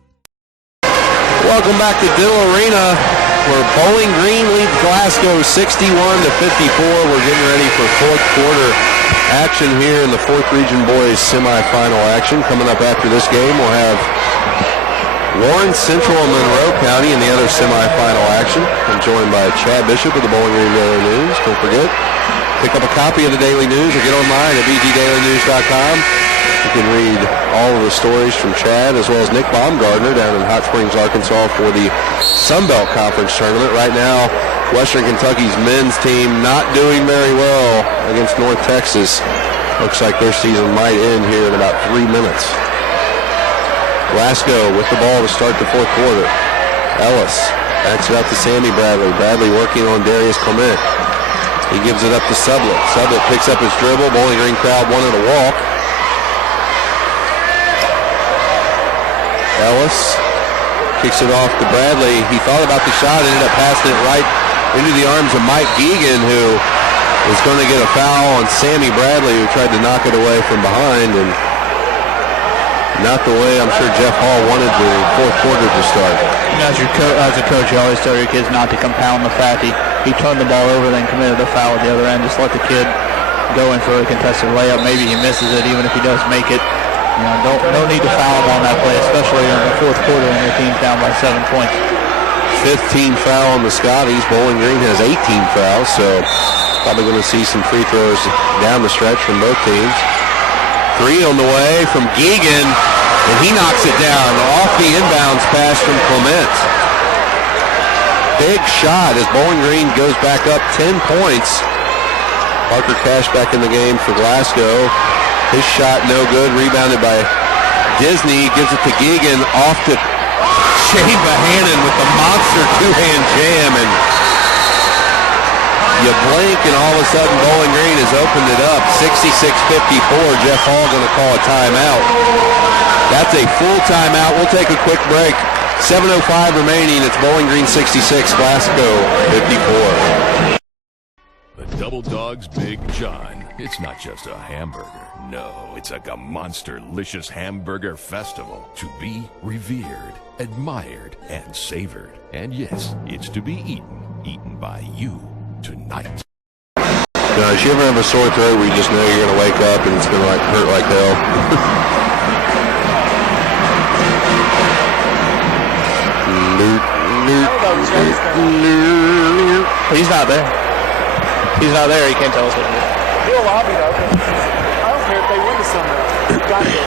Welcome back to Diddle Arena, where Bowling Green leads Glasgow 61-54. We're getting ready for fourth quarter action here in the 4th Region Boys Semifinal action. Coming up after this game, we'll have Warren Central and Monroe County in the other semifinal action. I'm joined by Chad Bishop of the Bowling Green Daily News. Don't forget, pick up a copy of the Daily News or get online at bgdailynews.com. You can read all of the stories from Chad as well as Nick Baumgardner down in Hot Springs, Arkansas for the Sun Belt Conference Tournament. Right now, Western Kentucky's men's team not doing very well against North Texas. Looks like their season might end here in about 3 minutes. Glasgow with the ball to start the fourth quarter. Ellis backs it out to Sammy Bradley. Bradley working on Darius Clement. He gives it up to Sublett. Sublett picks up his dribble. Bowling Green crowd wanted a walk. Ellis kicks it off to Bradley. He thought about the shot, ended up passing it right into the arms of Mike Geegan, who is going to get a foul on Sammy Bradley, who tried to knock it away from behind, and not the way I'm sure Jeff Hall wanted the fourth quarter to start. As a coach, you always tell your kids not to compound the fact he turned the ball over, then committed a foul at the other end. Just let the kid go in for a contested layup. Maybe he misses it, even if he does make it. No need to foul them on that play, especially in the fourth quarter when their team's down by 7 points. 15th foul on the Scotties. Bowling Green has 18 fouls, so probably going to see some free throws down the stretch from both teams. 3 on the way from Geegan, and he knocks it down off the inbounds pass from Clement. Big shot as Bowling Green goes back up 10 points. Parker Cash back in the game for Glasgow. His shot no good, rebounded by Disney, gives it to Geegan, off to Shane Bohannon with the monster two-hand jam, and you blink and all of a sudden Bowling Green has opened it up. 66-54, Jeff Hall going to call a timeout. That's a full timeout. We'll take a quick break. 7:05 remaining. It's Bowling Green 66, Glasgow 54. The Double Dog's Big John. It's not just a hamburger. No, it's like a monster-licious hamburger festival to be revered, admired, and savored. And yes, it's to be eaten by you tonight. Did you ever have a sore throat where you just know you're going to wake up and it's going to hurt like hell? He's not there. He's not there. He can't tell us what to do. He'll lobby though. I don't care if they win the Sunday.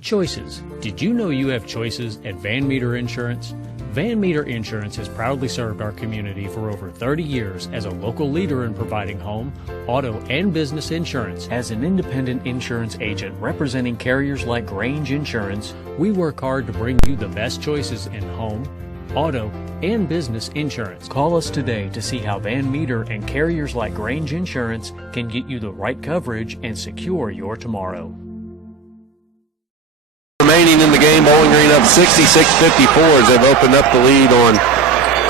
Choices. Did you know you have choices at Van Meter Insurance? Van Meter Insurance has proudly served our community for over 30 years as a local leader in providing home, auto, and business insurance. As an independent insurance agent representing carriers like Grange Insurance, we work hard to bring you the best choices in home, auto, and business insurance. Call us today to see how Van Meter and carriers like Grange Insurance can get you the right coverage and secure your tomorrow. Remaining in the game, Bowling Green up 66-54 as they've opened up the lead on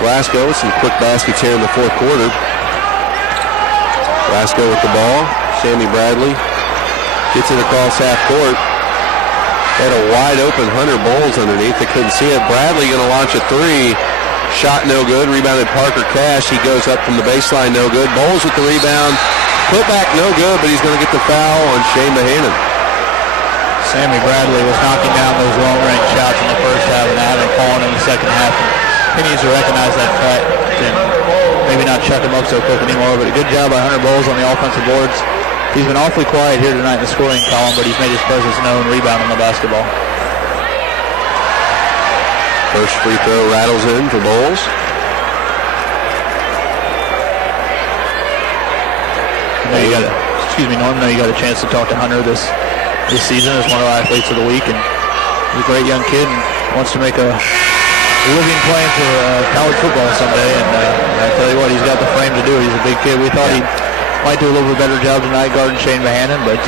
Glasgow. Some quick baskets here in the fourth quarter. Glasgow with the ball. Sammy Bradley gets it across half court. Had a wide open Hunter Bowles underneath. They couldn't see it. Bradley going to launch a three. Shot no good. Rebounded Parker Cash. He goes up from the baseline, no good. Bowles with the rebound. Put back no good, but he's going to get the foul on Shane Bohannon. Sammy Bradley was knocking down those long-range shots in the first half and having fallen in the second half. He needs to recognize that fact and maybe not chuck him up so quick anymore, but a good job by Hunter Bowles on the offensive boards. He's been awfully quiet here tonight in the scoring column, but he's made his presence known, rebounding the basketball. First free throw rattles in for Bowles. Norm, you got a chance to talk to Hunter this season as one of our athletes of the week, and he's a great young kid and wants to make a living playing for college football someday, and I tell you what, he's got the frame to do it. He's a big kid. We thought he might do a little bit better job tonight guarding Shane Bohannon, but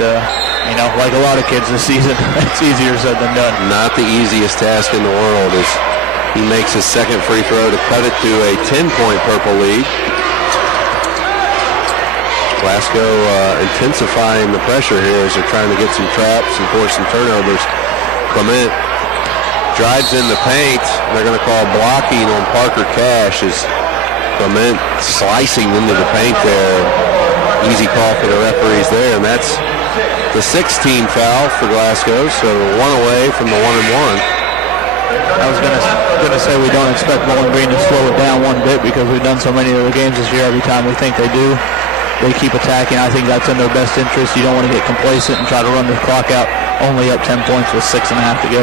like a lot of kids this season, it's easier said than done. Not the easiest task in the world as he makes his second free throw to cut it to a 10-point purple lead. Glasgow intensifying the pressure here as they're trying to get some traps and force some turnovers. Clement drives in the paint. They're going to call blocking on Parker Cash as Clement slicing into the paint there. Easy call for the referees there, and that's the 16th foul for Glasgow, so one away from the 1-and-1. I was going to say we don't expect Bowling Green to slow it down one bit because we've done so many of the games this year. Every time we think they do, they keep attacking. I think that's in their best interest. You don't want to get complacent and try to run the clock out. Only up 10 points with 6.5 to go.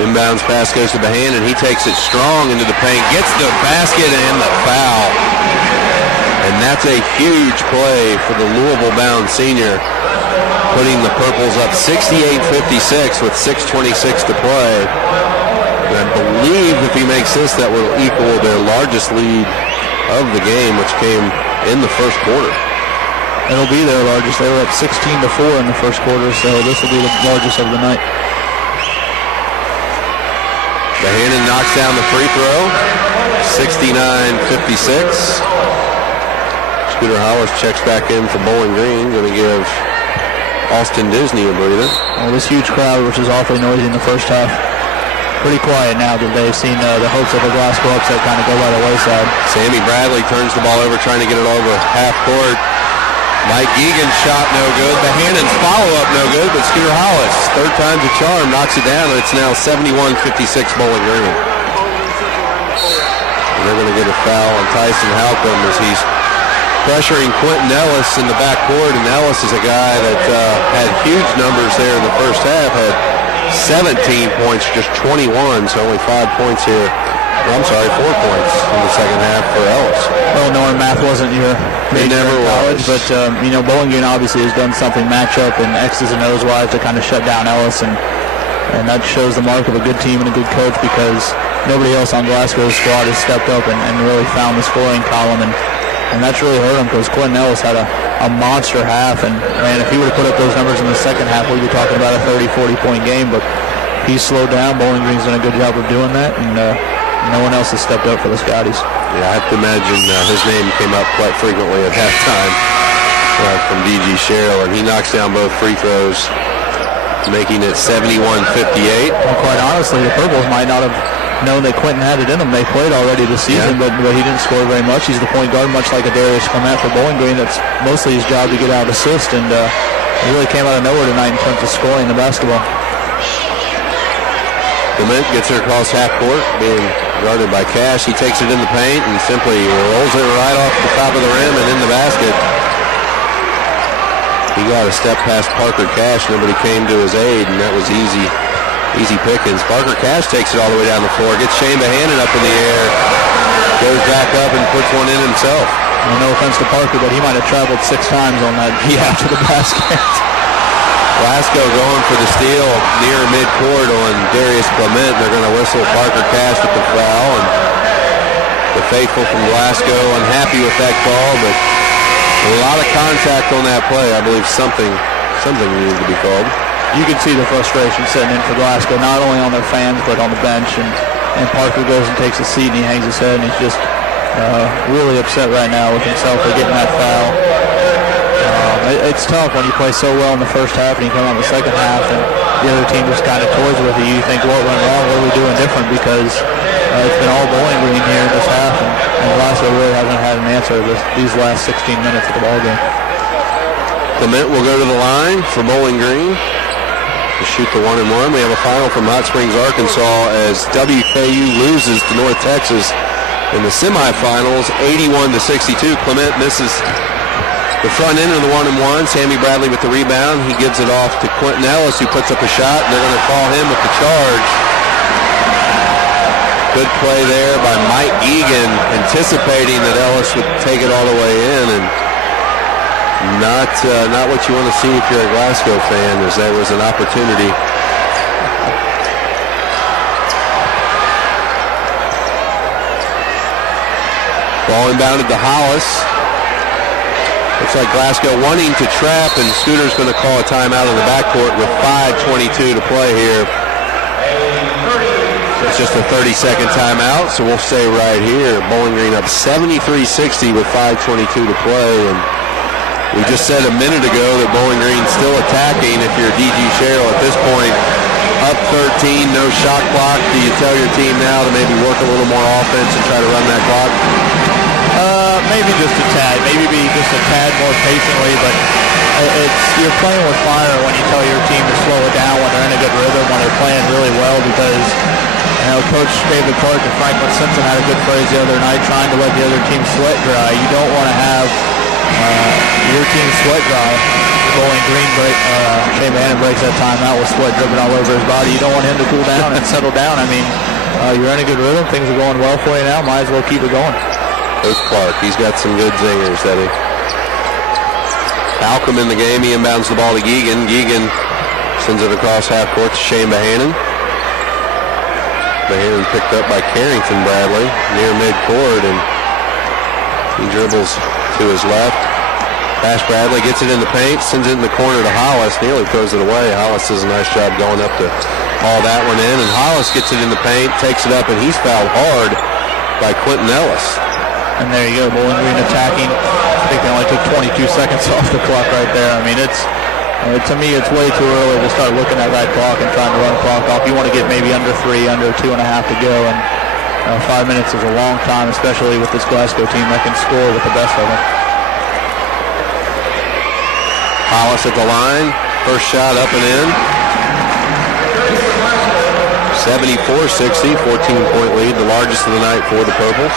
Inbounds pass goes to Bohannon. He takes it strong into the paint, gets the basket and the foul. And that's a huge play for the Louisville-bound senior, putting the Purples up 68-56 with 6:26 to play. And I believe if he makes this, that will equal their largest lead of the game, which came in the first quarter. It'll be their largest. They were up 16-4 in the first quarter, so this will be the largest of the night. Bohannon knocks down the free throw, 69-56. Scooter Hollis checks back in for Bowling Green, going to give Austin Disney a breather. Well, this huge crowd, which was awfully noisy in the first half, pretty quiet now that they've seen the hopes of a Glasgow upset kind of go by the wayside. Sammy Bradley turns the ball over, trying to get it over half court. Mike Geegan's shot no good. Bahannon's follow-up no good, but Scooter Hollis, third time's a charm, knocks it down, and it's now 71-56 Bowling Green. And they're going to get a foul on Tyson Halcomb as he's pressuring Quentin Ellis in the backcourt, and Ellis is a guy that had huge numbers there in the first half, had 17 points, just 21, so only 5 points here. I'm sorry, 4 points in the second half for Ellis. Well, Norm, math wasn't your major in college, but Bowling Green obviously has done something matchup and X's and O's wise to kind of shut down Ellis, and that shows the mark of a good team and a good coach, because nobody else on Glasgow's squad has stepped up and really found the scoring column, and that's really hurt him, because Quentin Ellis had a monster half, and man, if he would have put up those numbers in the second half, we'd be talking about a 30-40 point game, but he's slowed down. Bowling Green's done a good job of doing that, and no one else has stepped up for the Scotties. Yeah, I have to imagine his name came up quite frequently at halftime from D.G. Sherrill, and he knocks down both free throws, making it 71-58. Well, quite honestly, the Purples might not have known that Quentin had it in him. They played already this season, but he didn't score very much. He's the point guard, much like a Darius Clement for Bowling Green. That's mostly his job to get out assist, and he really came out of nowhere tonight in terms of scoring the basketball. Clement gets it across half court, being guarded by Cash. He takes it in the paint and simply rolls it right off the top of the rim and in the basket. He got a step past Parker Cash. Nobody came to his aid, and that was easy pickings. Parker Cash takes it all the way down the floor, gets Shane Bahannnon up in the air, goes back up and puts one in himself. Well, no offense to Parker, but he might have traveled 6 times on that to the basket. Glasgow going for the steal near midcourt on Darius Clement. They're going to whistle Parker Cash with the foul, and the faithful from Glasgow unhappy with that call, but a lot of contact on that play. I believe something needed to be called. You can see the frustration setting in for Glasgow, not only on their fans but on the bench, and Parker goes and takes a seat and he hangs his head, and he's just really upset right now with himself for getting that foul. It's tough when you play so well in the first half and you come out in the second half and the other team just kind of toys with you. You think, what went wrong? What are we doing different? Because it's been all Bowling Green here in this half, and Glasgow really hasn't had an answer these last 16 minutes of the ballgame. Clement will go to the line for Bowling Green to shoot the 1-and-1. We have a final from Hot Springs, Arkansas, as WKU loses to North Texas in the semifinals, 81-62. Clement misses the front end of the 1-and-1. Sammy Bradley with the rebound. He gives it off to Quentin Ellis, who puts up a shot, and they're going to call him with the charge. Good play there by Mike Egan, anticipating that Ellis would take it all the way in, and not what you want to see if you're a Glasgow fan, as there was an opportunity. Ball inbounded to Hollis. Looks like Glasgow wanting to trap, and Scooter's going to call a timeout in the backcourt with 5:22 to play here. It's just a 30-second timeout, so we'll stay right here. Bowling Green up 73-60 with 5:22 to play, and we just said a minute ago that Bowling Green's still attacking. If you're D.G. Sherrill at this point, up 13, no shot clock. Do you tell your team now to maybe work a little more offense and try to run that clock? Maybe just a tad. Maybe be just a tad more patiently, but you're playing with fire when you tell your team to slow it down when they're in a good rhythm, when they're playing really well, because Coach David Clark and Franklin Simpson had a good phrase the other night, trying to let the other team sweat dry. You don't want to have your team sweat dry. Bowling Green Shane Bahannnon breaks that timeout with sweat dripping all over his body. You don't want him to cool down and settle down. I mean, you're in a good rhythm. Things are going well for you now. Might as well keep it going. Coach Clark, he's got some good zingers, Eddie. Malcolm in the game. He inbounds the ball to Geegan. Geegan sends it across half court to Shane Bahannnon. Bahannnon picked up by Carrington Bradley near midcourt, and he dribbles to his left. Pass Bradley, gets it in the paint, sends it in the corner to Hollis, nearly throws it away. Hollis does a nice job going up to haul that one in, and Hollis gets it in the paint, takes it up, and he's fouled hard by Quentin Ellis. And there you go, Bowling Green attacking. I think they only took 22 seconds off the clock right there. I mean, to me, it's way too early to start looking at that clock and trying to run clock off. You want to get maybe under 3, under 2.5 to go, and 5 minutes is a long time, especially with this Glasgow team that can score with the best of them. Hollis at the line. First shot up and in. 74-60, 14-point lead, the largest of the night for the Purples.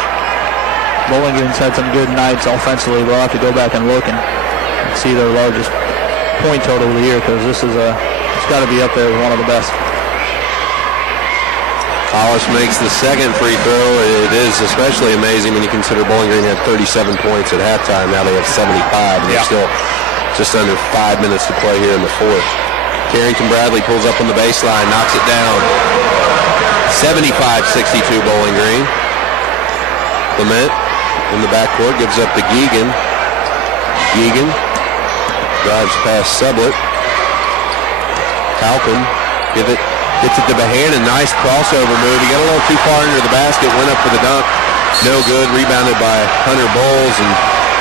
Bowling Green's had some good nights offensively. We'll have to go back and look and see their largest point total of the year, because this is it's got to be up there with one of the best. Hollis makes the second free throw. It is especially amazing when you consider Bowling Green had 37 points at halftime. Now they have 75, and they're still just under 5 minutes to play here in the fourth. Carrington Bradley pulls up on the baseline, knocks it down. 75-62 Bowling Green. Clement in the backcourt gives up to Geegan. Geegan drives past Sublett. Halcomb gets it to Bohannon. Nice crossover move. He got a little too far under the basket, went up for the dunk. No good. Rebounded by Hunter Bowles, and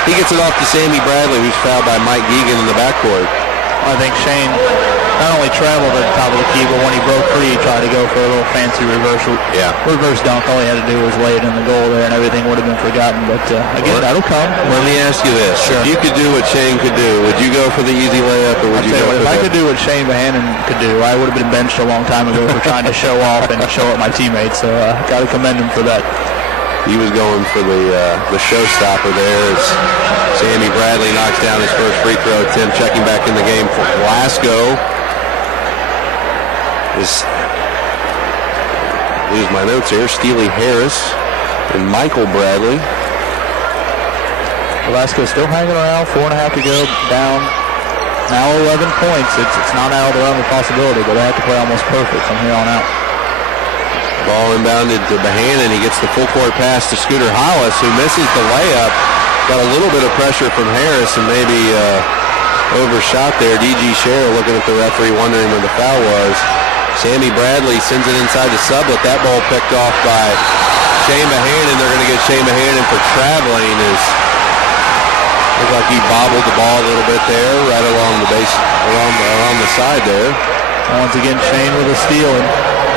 he gets it off to Sammy Bradley, who's fouled by Mike Geegan in the backcourt. I think Shane not only traveled at the top of the key, but when he broke free, he tried to go for a little fancy reverse dunk. All he had to do was lay it in the goal there, and everything would have been forgotten. But again, that'll come. Let me ask you this. Sure. If you could do what Shane could do, would you go for the easy layup, or would you go for if I could do what Shane Bohannon could do, I would have been benched a long time ago for trying to show off and show up my teammates. So got to commend him for that. He was going for the showstopper there as Sammy Bradley knocks down his first free throw attempt. Checking back in the game for Glasgow is, lose my notes here, Steely Harris and Michael Bradley. Glasgow still hanging around, 4.5 to go, down now 11 points. It's not out of the realm of possibility, but they have to play almost perfect from here on out. Ball inbounded to Bohannon. He gets the full court pass to Scooter Hollis, who misses the layup. Got a little bit of pressure from Harris and maybe overshot there. D.G. Sherrill looking at the referee, wondering where the foul was. Sammy Bradley sends it inside to Sublett. That ball picked off by Shane Bohannon. They're going to get Shane Bohannon for traveling. Looked like he bobbled the ball a little bit there, right along the base, along the side there. Once again, Shane with a steal and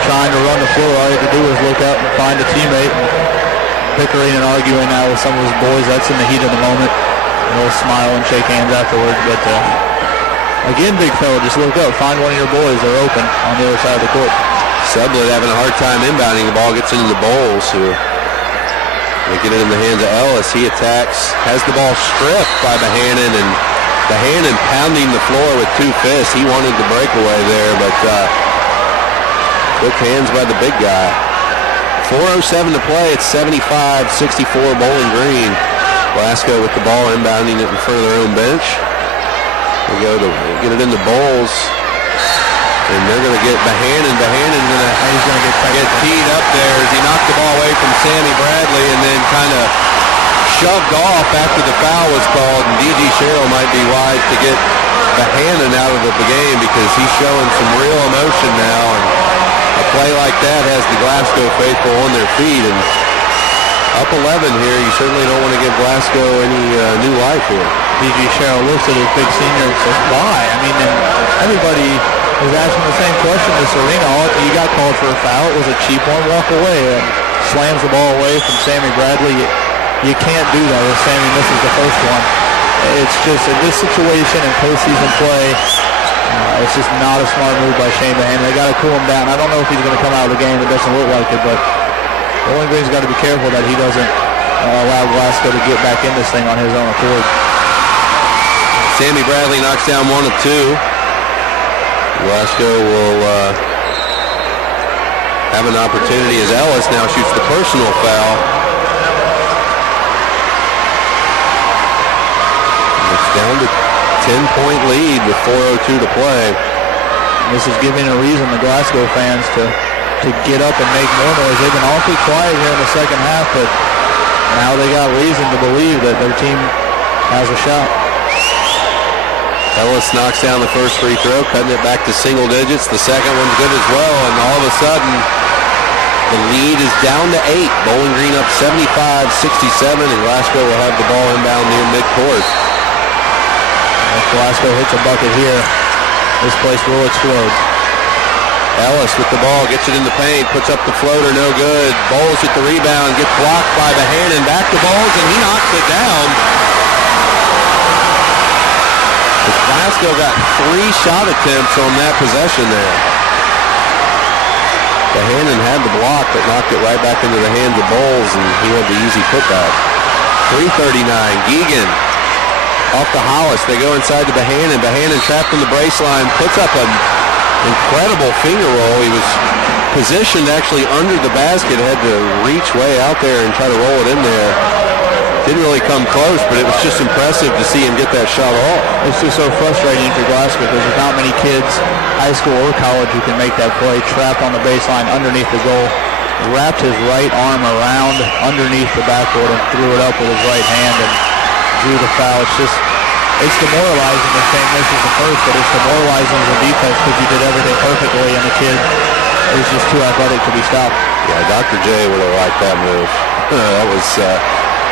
trying to run the floor. All you have to do is look up and find a teammate. Bickering and arguing now with some of his boys. That's in the heat of the moment. They'll smile and shake hands afterwards. But again, big fella, just look up. Find one of your boys. They're open on the other side of the court. Sublett having a hard time inbounding. The ball gets into the Bowles, who they get it in the hands of Ellis. He attacks, has the ball stripped by Bohannon, and Bohannon pounding the floor with 2 fists. He wanted the breakaway there, but quick hands by the big guy. 4:07 to play. It's 75-64 Bowling Green. Glasgow with the ball, inbounding it in front of their own bench. They go to get it into Bowles, and they're going to get Bohannon. Bohannon's going to get teed up there as he knocked the ball away from Sammy Bradley, and then kind of shoved off after the foul was called. And D.G. Sherrill might be wise to get Bohannon out of the game, because he's showing some real emotion now. And a play like that has the Glasgow faithful on their feet, and up 11 here, you certainly don't want to give Glasgow any new life here. D.G. Sherrill looks at his big senior and says, why? I mean, and everybody was asking the same question this arena. You got called for a foul. It was a cheap one. Walk away. And slams the ball away from Sammy Bradley. You can't do that if Sammy misses the first one. It's just, in this situation in postseason play, it's just not a smart move by Shane Bohannon. They got to cool him down. I don't know if he's going to come out of the game. It doesn't look like it, but Bowling Green's got to be careful that he doesn't allow Glasgow to get back in this thing on his own accord. Sammy Bradley knocks down 1 of 2. Glasgow will have an opportunity as Ellis now shoots the personal foul. It's down to 10-point lead with 4:02 to play. This is giving a reason the Glasgow fans to get up and make more noise. They've been awfully quiet here in the second half, but now they got reason to believe that their team has a shot. Ellis knocks down the first free throw, cutting it back to single digits. The second one's good as well, and all of a sudden, the lead is down to 8. Bowling Green up 75-67, and Glasgow will have the ball inbound near midcourt. If Glasgow hits a bucket here, this place will explode. Ellis with the ball, gets it in the paint, puts up the floater, no good. Bowles with the rebound, gets blocked by Bohannon. Back to Bowles, and he knocks it down. Glasgow Glasgow got 3 shot attempts on that possession there. Bohannon had the block, but knocked it right back into the hands of Bowles, and he had the easy putback. 3:39, Geegan off to Hollis. They go inside to Bohannon. Bohannon trapped in the brace line, puts up an incredible finger roll. He was positioned actually under the basket, had to reach way out there and try to roll it in there. Didn't really come close, but it was just impressive to see him get that shot off. It's just so frustrating for Glasgow because there's not many kids, high school or college, who can make that play. Trapped on the baseline underneath the goal, wrapped his right arm around underneath the backboard and threw it up with his right hand and drew the foul. It's demoralizing if Shane misses the first, but it's demoralizing as a defense because you did everything perfectly and the kid is just too athletic to be stopped. Yeah, Dr. J would have liked that move.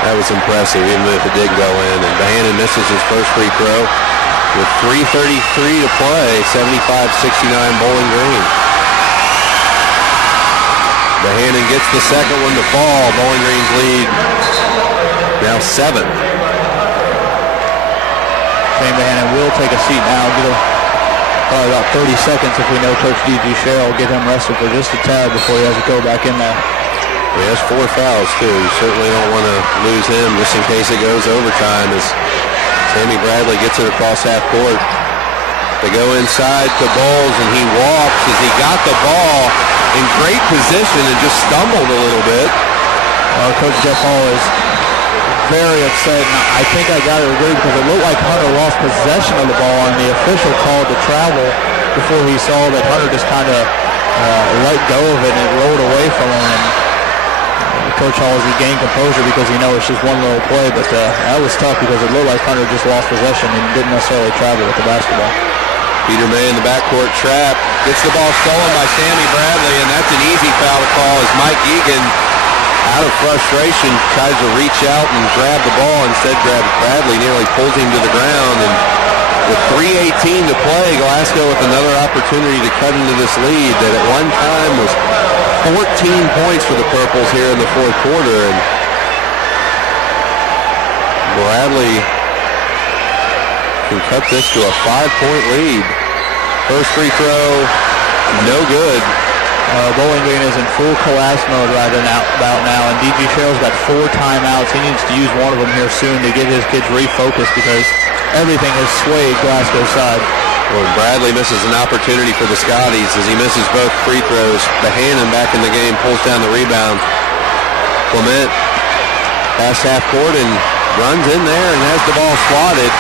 That was impressive, even if it did go in. And Bohannon misses his first free throw with 3:33 to play, 75-69 Bowling Green. Bohannon gets the second one to fall. Bowling Green's lead now 7. Shane Bohannon will take a seat now. Probably about 30 seconds if we know Coach D.G. Sherrill will get him rested for just a tad before he has to go back in there. He has 4 fouls, too. You certainly don't want to lose him just in case it goes overtime as Sammy Bradley gets it across half court. They go inside to Bowles, and he walks as he got the ball in great position and just stumbled a little bit. Coach Jeff Hall is very upset, and I think I got to agree because it looked like Hunter lost possession of the ball, and the official called to travel before he saw that Hunter just kind of let go of it and it rolled away from him. And Coach Hall has regained composure because he knows it's just one little play, but that was tough because it looked like Hunter just lost possession and didn't necessarily travel with the basketball. Peter May in the backcourt trap, gets the ball stolen by Sammy Bradley, and that's an easy foul to call as Mike Egan, out of frustration, tries to reach out and grab the ball. Instead, grabs Bradley, nearly pulls him to the ground. And with 3:18 to play, Glasgow with another opportunity to cut into this lead that at one time was 14 points for the Purples here in the fourth quarter. And Bradley can cut this to a 5-point lead. First free throw, no good. Bowling Green is in full collapse mode right about now, and D.G. Sherrill's got 4 timeouts. He needs to use one of them here soon to get his kids refocused because everything has swayed Glasgow's side. Well, Bradley misses an opportunity for the Scotties as he misses both free throws. Bohannon back in the game, pulls down the rebound. Clement past half court and runs in there and has the ball swatted.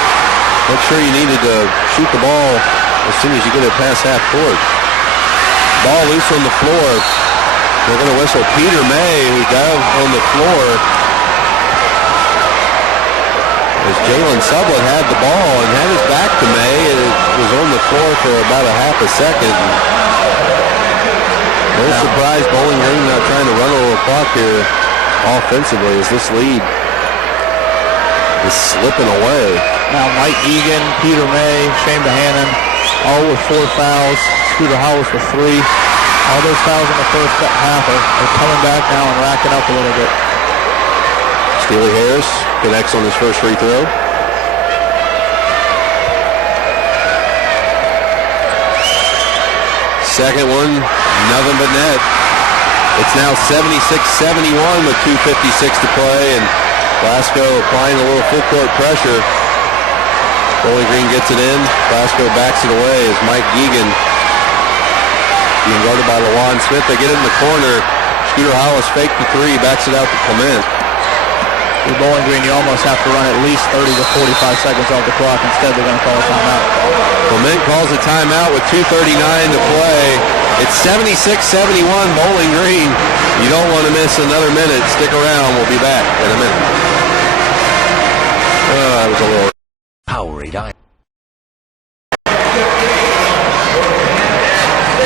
Not sure you needed to shoot the ball as soon as you get it past half court. Ball loose on the floor. They're going to whistle Peter May, who's down on the floor. As Jalen Sublett had the ball and had his back to May, it was on the floor for about a half a second. No surprise, Bowling Green not trying to run a little clock here offensively as this lead is slipping away. Now Mike Egan, Peter May, Shane Bohannon, all with 4 fouls. Scooter Hollis with 3. All those fouls in the first half are coming back now and racking up a little bit. Steely Harris connects on his first free throw. Second one, nothing but net. It's now 76-71 with 2:56 to play, and Glasgow applying a little full court pressure. Bowling Green gets it in. Glasgow backs it away as Mike Geegan being guarded by LaJuan Smith. They get it in the corner. Scooter Hollis faked the 3, backs it out to Clement. With Bowling Green, you almost have to run at least 30 to 45 seconds off the clock. Instead, they're going to call a timeout. Clement calls a timeout with 2:39 to play. It's 76-71 Bowling Green. You don't want to miss another minute. Stick around. We'll be back in a minute. That was a little Powerade.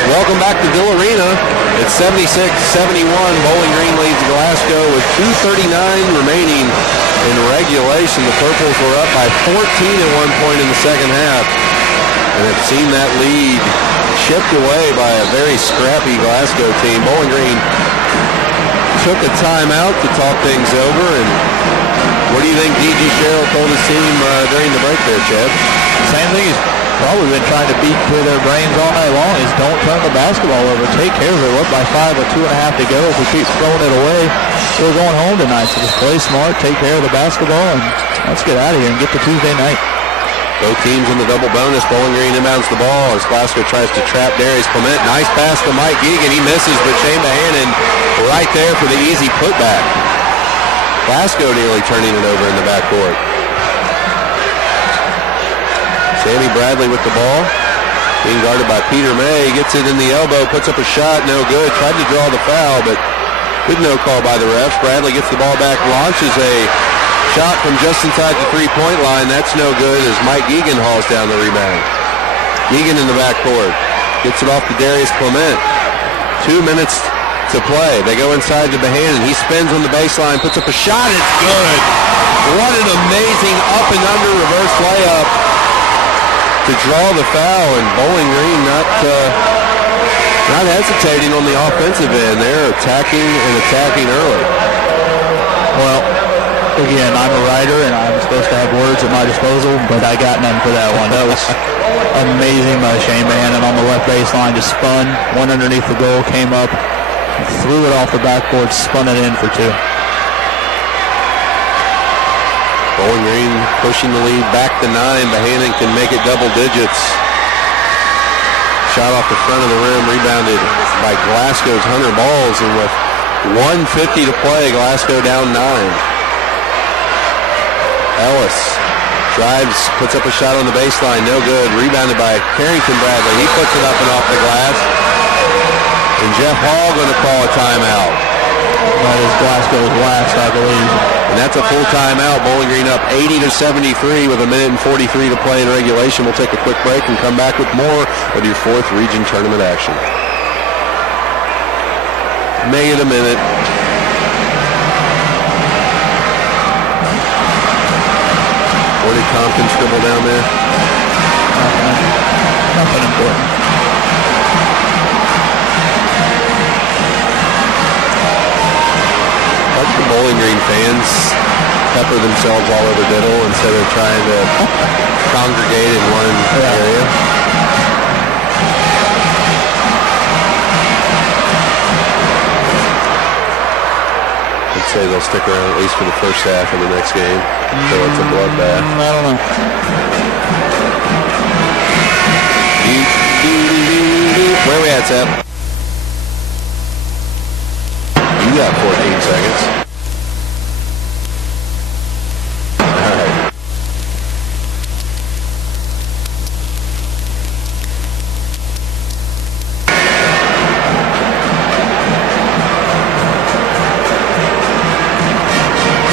Welcome back to Diddle Arena. It's 76-71. Bowling Green leads Glasgow with 2:39 remaining in regulation. The Purples were up by 14 at one point in the second half and have seen that lead chipped away by a very scrappy Glasgow team. Bowling Green took a timeout to talk things over, and What do you think D.G. Sherrill told his team during the break there, Chad? Same thing he's probably been trying to beat to their brains all night long is don't turn the basketball over. Take care of it. We're up by 5 with 2.5 to go. If we keep throwing it away, we're going home tonight. So just play smart, take care of the basketball, and let's get out of here and get to Tuesday night. Both teams in the double bonus. Bowling Green inbounds the ball as Glasgow tries to trap Darius Clement. Nice pass to Mike Geegan. He misses, but Shane Bohannon right there for the easy putback. Glasgow nearly turning it over in the backcourt. Sammy Bradley with the ball. Being guarded by Peter May. Gets it in the elbow, puts up a shot, no good. Tried to draw the foul, but with no call by the refs. Bradley gets the ball back, launches a shot from just inside the three-point line. That's no good as Mike Geegan hauls down the rebound. Geegan in the backcourt. Gets it off to Darius Clement. 2 minutes to play. They go inside to Bohannon. He spins on the baseline, puts up a shot. It's good. What an amazing up and under reverse layup to draw the foul, and Bowling Green not hesitating on the offensive end. They're attacking early. Well, again, I'm a writer, and I'm supposed to have words at my disposal, but I got none for that one. That was amazing by Shane Bohannon on the left baseline. Just spun, went underneath the goal, came up, threw it off the backboard, spun it in for 2. Bowling Green pushing the lead back to 9. Bohannon can make it double digits. Shot off the front of the rim, rebounded by Glasgow's Hunter Balls, and with 1:50 to play, Glasgow down 9. Ellis drives, puts up a shot on the baseline, no good. Rebounded by Carrington Bradley. He puts it up and off the glass. And Jeff Hall going to call a timeout. That is Glasgow's last, I believe. And that's a full timeout. Bowling Green up 80-73 with 1:43 to play in regulation. We'll take a quick break and come back with more of your 4th region tournament action. Make it a minute. What did Compton scribble down there? Nothing important. Like the Bowling Green fans pepper themselves all over Diddle instead of trying to congregate in one area. I'd say they'll stick around at least for the first half of the next game. So it's a bloodbath. I don't know. Where are we at, Seth? You got 14 seconds.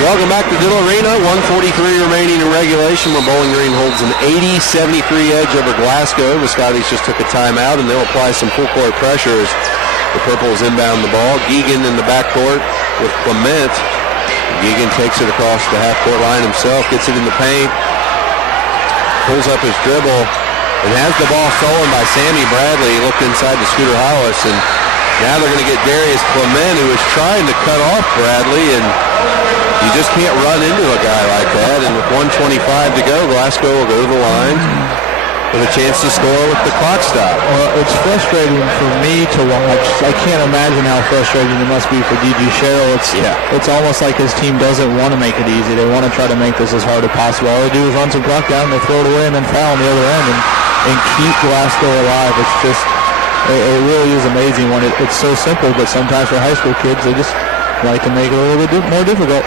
Welcome back to Diddle Arena. 1:43 remaining in regulation, where Bowling Green holds an 80-73 edge over Glasgow. The Scotties just took a timeout, and they'll apply some full court pressure as the Purples inbound the ball. Geegan in the backcourt with Clement. Geegan takes it across the half-court line himself, gets it in the paint, pulls up his dribble, and has the ball stolen by Sammy Bradley. He looked inside to Scooter Hollis, and now they're going to get Darius Clement, who is trying to cut off Bradley, and you just can't run into a guy like that. And with 1:25 to go, Glasgow will go to the line with a chance to score with the clock stop. Well, it's frustrating for me to watch. I can't imagine how frustrating it must be for D.G. Sherrill. It's almost like his team doesn't want to make it easy. They want to try to make this as hard as possible. All they do is run some clock down, they throw it away, and then foul on the other end and keep Glasgow alive. It's just, it really is amazing when it's so simple, but sometimes for high school kids, they just like to make it a little bit more difficult.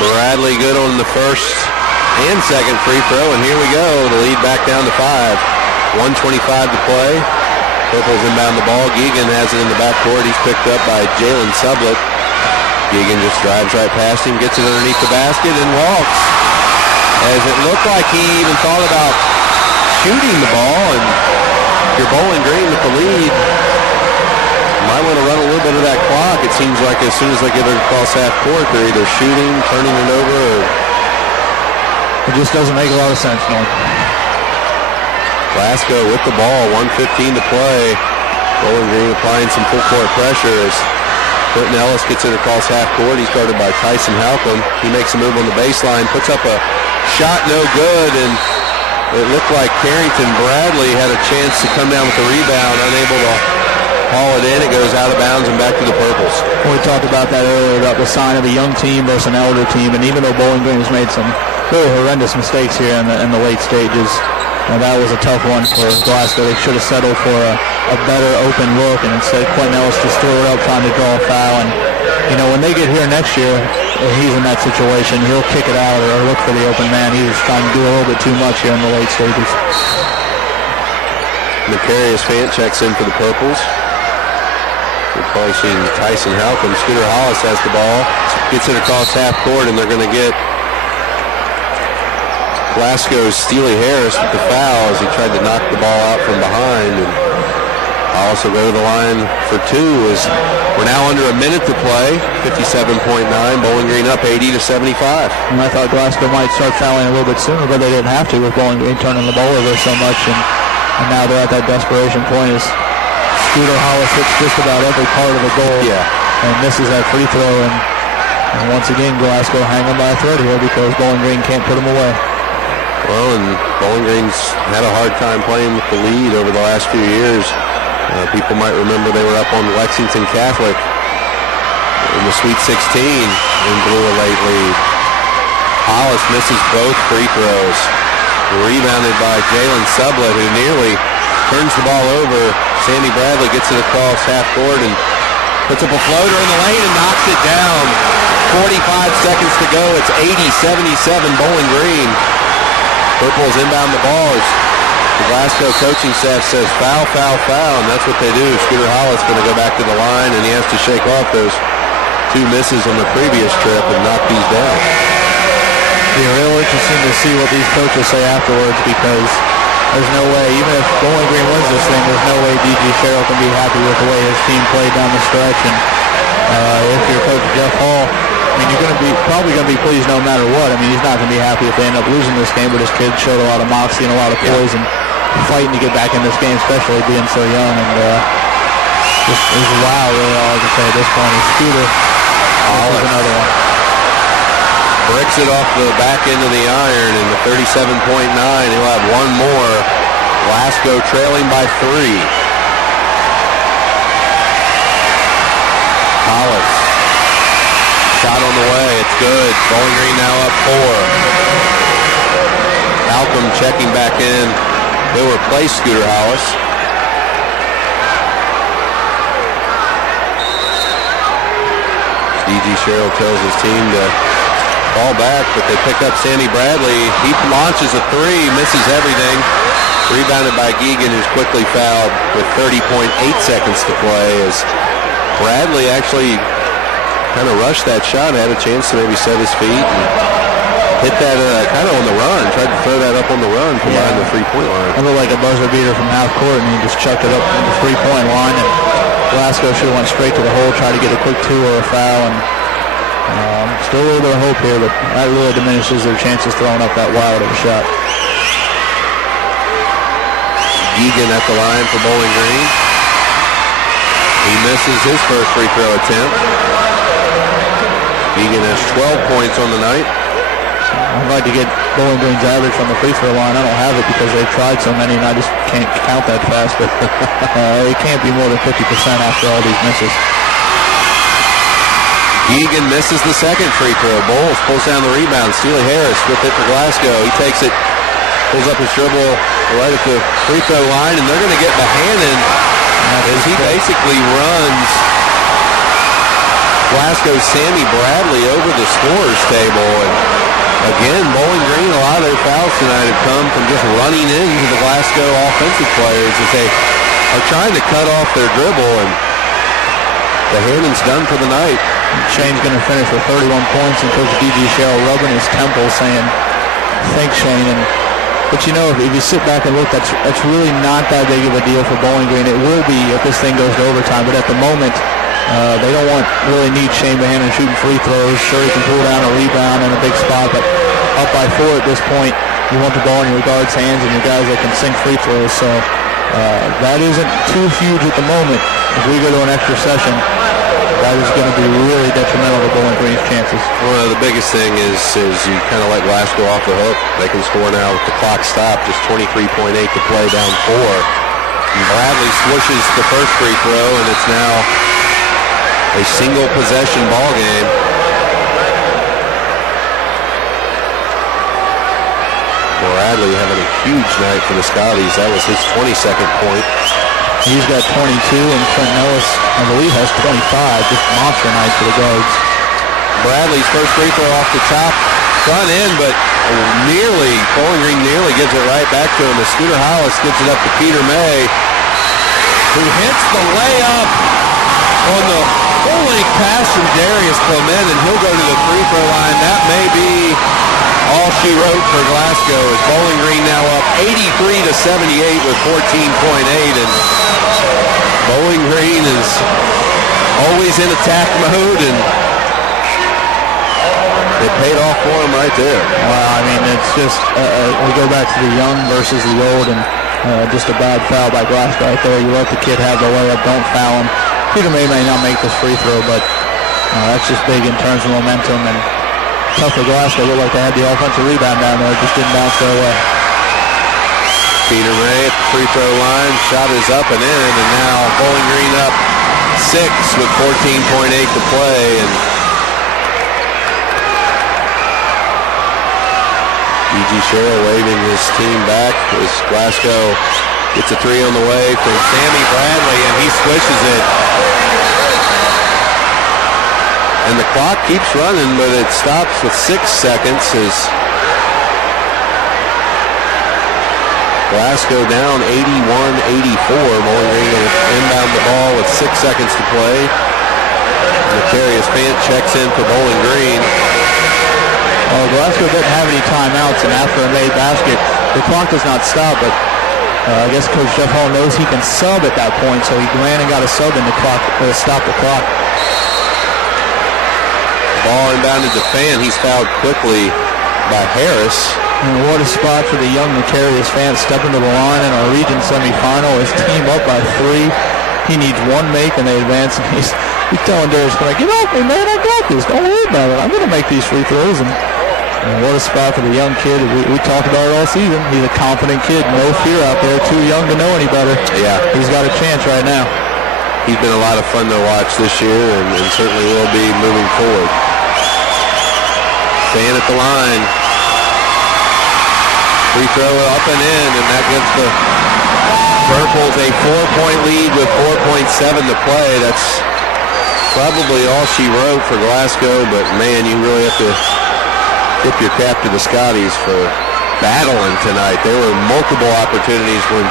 Bradley good on the first and second free throw, and here we go. The lead back down to 5. 1:25 to play. Purples inbound the ball. Geegan has it in the backcourt. He's picked up by Jalen Sublett. Geegan just drives right past him, gets it underneath the basket, and walks. As it looked like he even thought about shooting the ball, and you're Bowling Green with the lead. Might want to run a little bit of that clock. It seems like as soon as they get it across half court, they're either shooting, turning it over, or it just doesn't make a lot of sense, Norm. Glasgow with the ball, 1:15 to play. Bowling Green applying some full court pressure as Quentin Ellis gets it across half court. He's guarded by Tyson Halcomb. He makes a move on the baseline, puts up a shot, no good, and it looked like Carrington Bradley had a chance to come down with the rebound, unable to haul it in. It goes out of bounds and back to the Purples. We talked about that earlier, about the sign of a young team versus an elder team, and even though Bowling Green has made some really horrendous mistakes here in the late stages, that was a tough one for Glasgow. They should have settled for a better open look, and instead Quentin Ellis just threw it up trying to draw a foul. And, when they get here next year, if he's in that situation, he'll kick it out or look for the open man. He's trying to do a little bit too much here in the late stages. Macarius Fant checks in for the Purples, replacing Tyson Halcomb. Scooter Hollis has the ball, gets it across half court, and they're going to get Glasgow's Steely Harris with the foul as he tried to knock the ball out from behind. And Hollis will go to the line for two as we're now under a minute to play. 57.9, Bowling Green up 80-75. And I thought Glasgow might start fouling a little bit sooner, but they didn't have to with Bowling Green turning the ball over so much. And now they're at that desperation point as Scooter Hollis hits just about every part of the goal. And misses that free throw. And once again, Glasgow hanging by a thread here because Bowling Green can't put them away. Well, and Bowling Green's had a hard time playing with the lead over the last few years. People might remember they were up on Lexington Catholic in the Sweet 16 and blew a late lead. Hollis misses both free throws. Rebounded by Jalen Sublett, who nearly turns the ball over. Sandy Bradley gets it across half court and puts up a floater in the lane and knocks it down. 45 seconds to go. It's 80-77 Bowling Green. Purples inbound the ball as the Glasgow coaching staff says foul, foul, foul, and that's what they do. Scooter Hollis going to go back to the line, and he has to shake off those two misses on the previous trip and knock these down. It'll be real interesting to see what these coaches say afterwards because there's no way, even if Bowling Green wins this thing, there's no way D.G. Sherrill can be happy with the way his team played down the stretch. And if you're Coach Jeff Hall, you're probably going to be pleased no matter what. He's not going to be happy if they end up losing this game, but his kids showed a lot of moxie and a lot of poise and fighting to get back in this game, especially being so young. And just is wow, really, all I can say at this point. And Scooter, this is another one. Bricks it off the back end of the iron in the 37.9. He'll have one more. Glasgow trailing by 3. Hollis. Shot on the way. It's good. Bowling Green now up 4. Malcolm checking back in. He'll replace Scooter Hollis. D.G. Sherrill tells his team to fall back, but they pick up Sandy Bradley. He launches a 3, misses everything. Rebounded by Geegan, who's quickly fouled with 30.8 seconds to play as Bradley actually kind of rushed that shot, had a chance to maybe set his feet and hit that kind of on the run, tried to throw that up on the run from behind the three-point line. It looked like a buzzer beater from half court, and he just chucked it up on the three-point line, and Glasgow should have went straight to the hole, tried to get a quick 2 or a foul, and still a little bit of hope here, but that really diminishes their chances throwing up that wild of a shot. Geegan at the line for Bowling Green. He misses his first free throw attempt. Geegan has 12 points on the night. I'd like to get Bowling Green's average from the free throw line. I don't have it because they've tried so many and I just can't count that fast, but it can't be more than 50% after all these misses. Geegan misses the second free throw. Bowles pulls down the rebound. Steely Harris with it for Glasgow. He takes it, pulls up his dribble right at the free throw line, and they're going to get Bohannon as he basically runs Glasgow's Sammy Bradley over the scorer's table. And again, Bowling Green, a lot of their fouls tonight have come from just running into the Glasgow offensive players as they are trying to cut off their dribble, and Bohannon's done for the night. Shane's going to finish with 31 points, and Coach D.G. Sherrill rubbing his temple saying, thanks, Shane. But if you sit back and look, that's really not that big of a deal for Bowling Green. It will be if this thing goes to overtime, but at the moment, they don't really need Shane Bohannon shooting free throws. Sure, he can pull down a rebound in a big spot, but up by 4 at this point, you want the ball in your guards' hands and your guys that can sink free throws. So that isn't too huge at the moment. If we go to an extra session, that is going to be really detrimental to Bowling Green's chances. Well, the biggest thing is you kind of let Glasgow off the hook. They can score now with the clock stopped. Just 23.8 to play, down 4. And Bradley swooshes the first free throw, and it's now a single possession ball game. Bradley having a huge night for the Scotties. That was his 22nd point. He's got 22, and Quentin Ellis, I believe, has 25. Just monster night for the guards. Bradley's first free throw off the top, front end, but Bowling Green nearly gives it right back to him as Scooter Hollis gives it up to Peter May, who hits the layup on the full-length pass from Darius Clement, and he'll go to the free throw line. That may be all she wrote for Glasgow, as Bowling Green now up 83-78 with 14.8, and Bowling Green is always in attack mode, and it paid off for him right there. Well, I mean, it's just, we go back to the young versus the old, and just a bad foul by Glasgow right there. You let the kid have the layup, don't foul him. Peter May not make this free throw, but that's just big in terms of momentum, and tough for Glasgow. Looked like they had the offensive rebound down there, just didn't bounce their way. Peter May at the free throw line, shot is up and in, and now Bowling Green up 6 with 14.8 to play, and E.G. Sherrill waving his team back as Glasgow gets a three on the way from Sammy Bradley, and he swishes it. And the clock keeps running, but it stops with 6 seconds as Glasgow down 81-84. Bowling Green will inbound the ball with 6 seconds to play. Macarius Fant checks in for Bowling Green. Well, Glasgow doesn't have any timeouts, and after a made basket, the clock does not stop, but I guess Coach Jeff Hall knows he can sub at that point, so he ran and got a sub in the clock to stop the clock. Ball inbounded to Fan. He's fouled quickly by Harris. And what a spot for the young Macarius Fan, stepping to the line in our region semifinal. His team up by 3. He needs one make, and they advance. And he's telling Darius, get off me, man. I got this. Don't worry about it. I'm going to make these free throws. And what a spot for the young kid. We talked about it all season. He's a confident kid. No fear out there. Too young to know any better. Yeah. He's got a chance right now. He's been a lot of fun to watch this year, and certainly will be moving forward. Fan at the line. Free throw up and in, and that gives the Purples a 4-point lead with 4.7 to play. That's probably all she wrote for Glasgow, but man, you really have to tip your cap to the Scotties for battling tonight. There were multiple opportunities when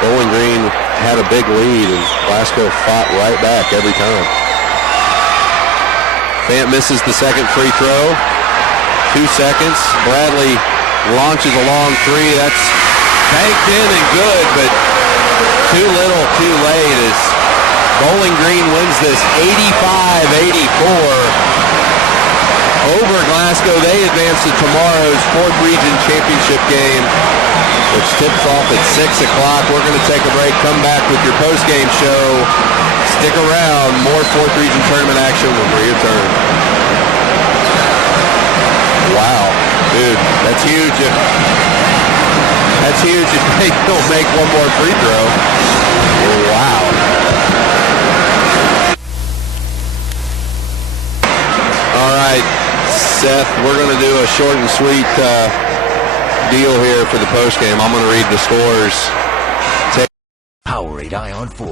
Bowling Green had a big lead, and Glasgow fought right back every time. Fant misses the second free throw. 2 seconds. Bradley launches a long three. That's banked in and good, but too little, too late as Bowling Green wins this 85-84 over Glasgow. They advance to tomorrow's 4th Region Championship game, which tips off at 6 o'clock. We're going to take a break, come back with your post-game show. Stick around. More 4th Region tournament action when we return. Wow, dude, that's huge. That's huge if they don't make one more free throw. Wow. All right, Seth, we're going to do a short and sweet deal here for the postgame. I'm going to read the scores. Powerade Ion 4.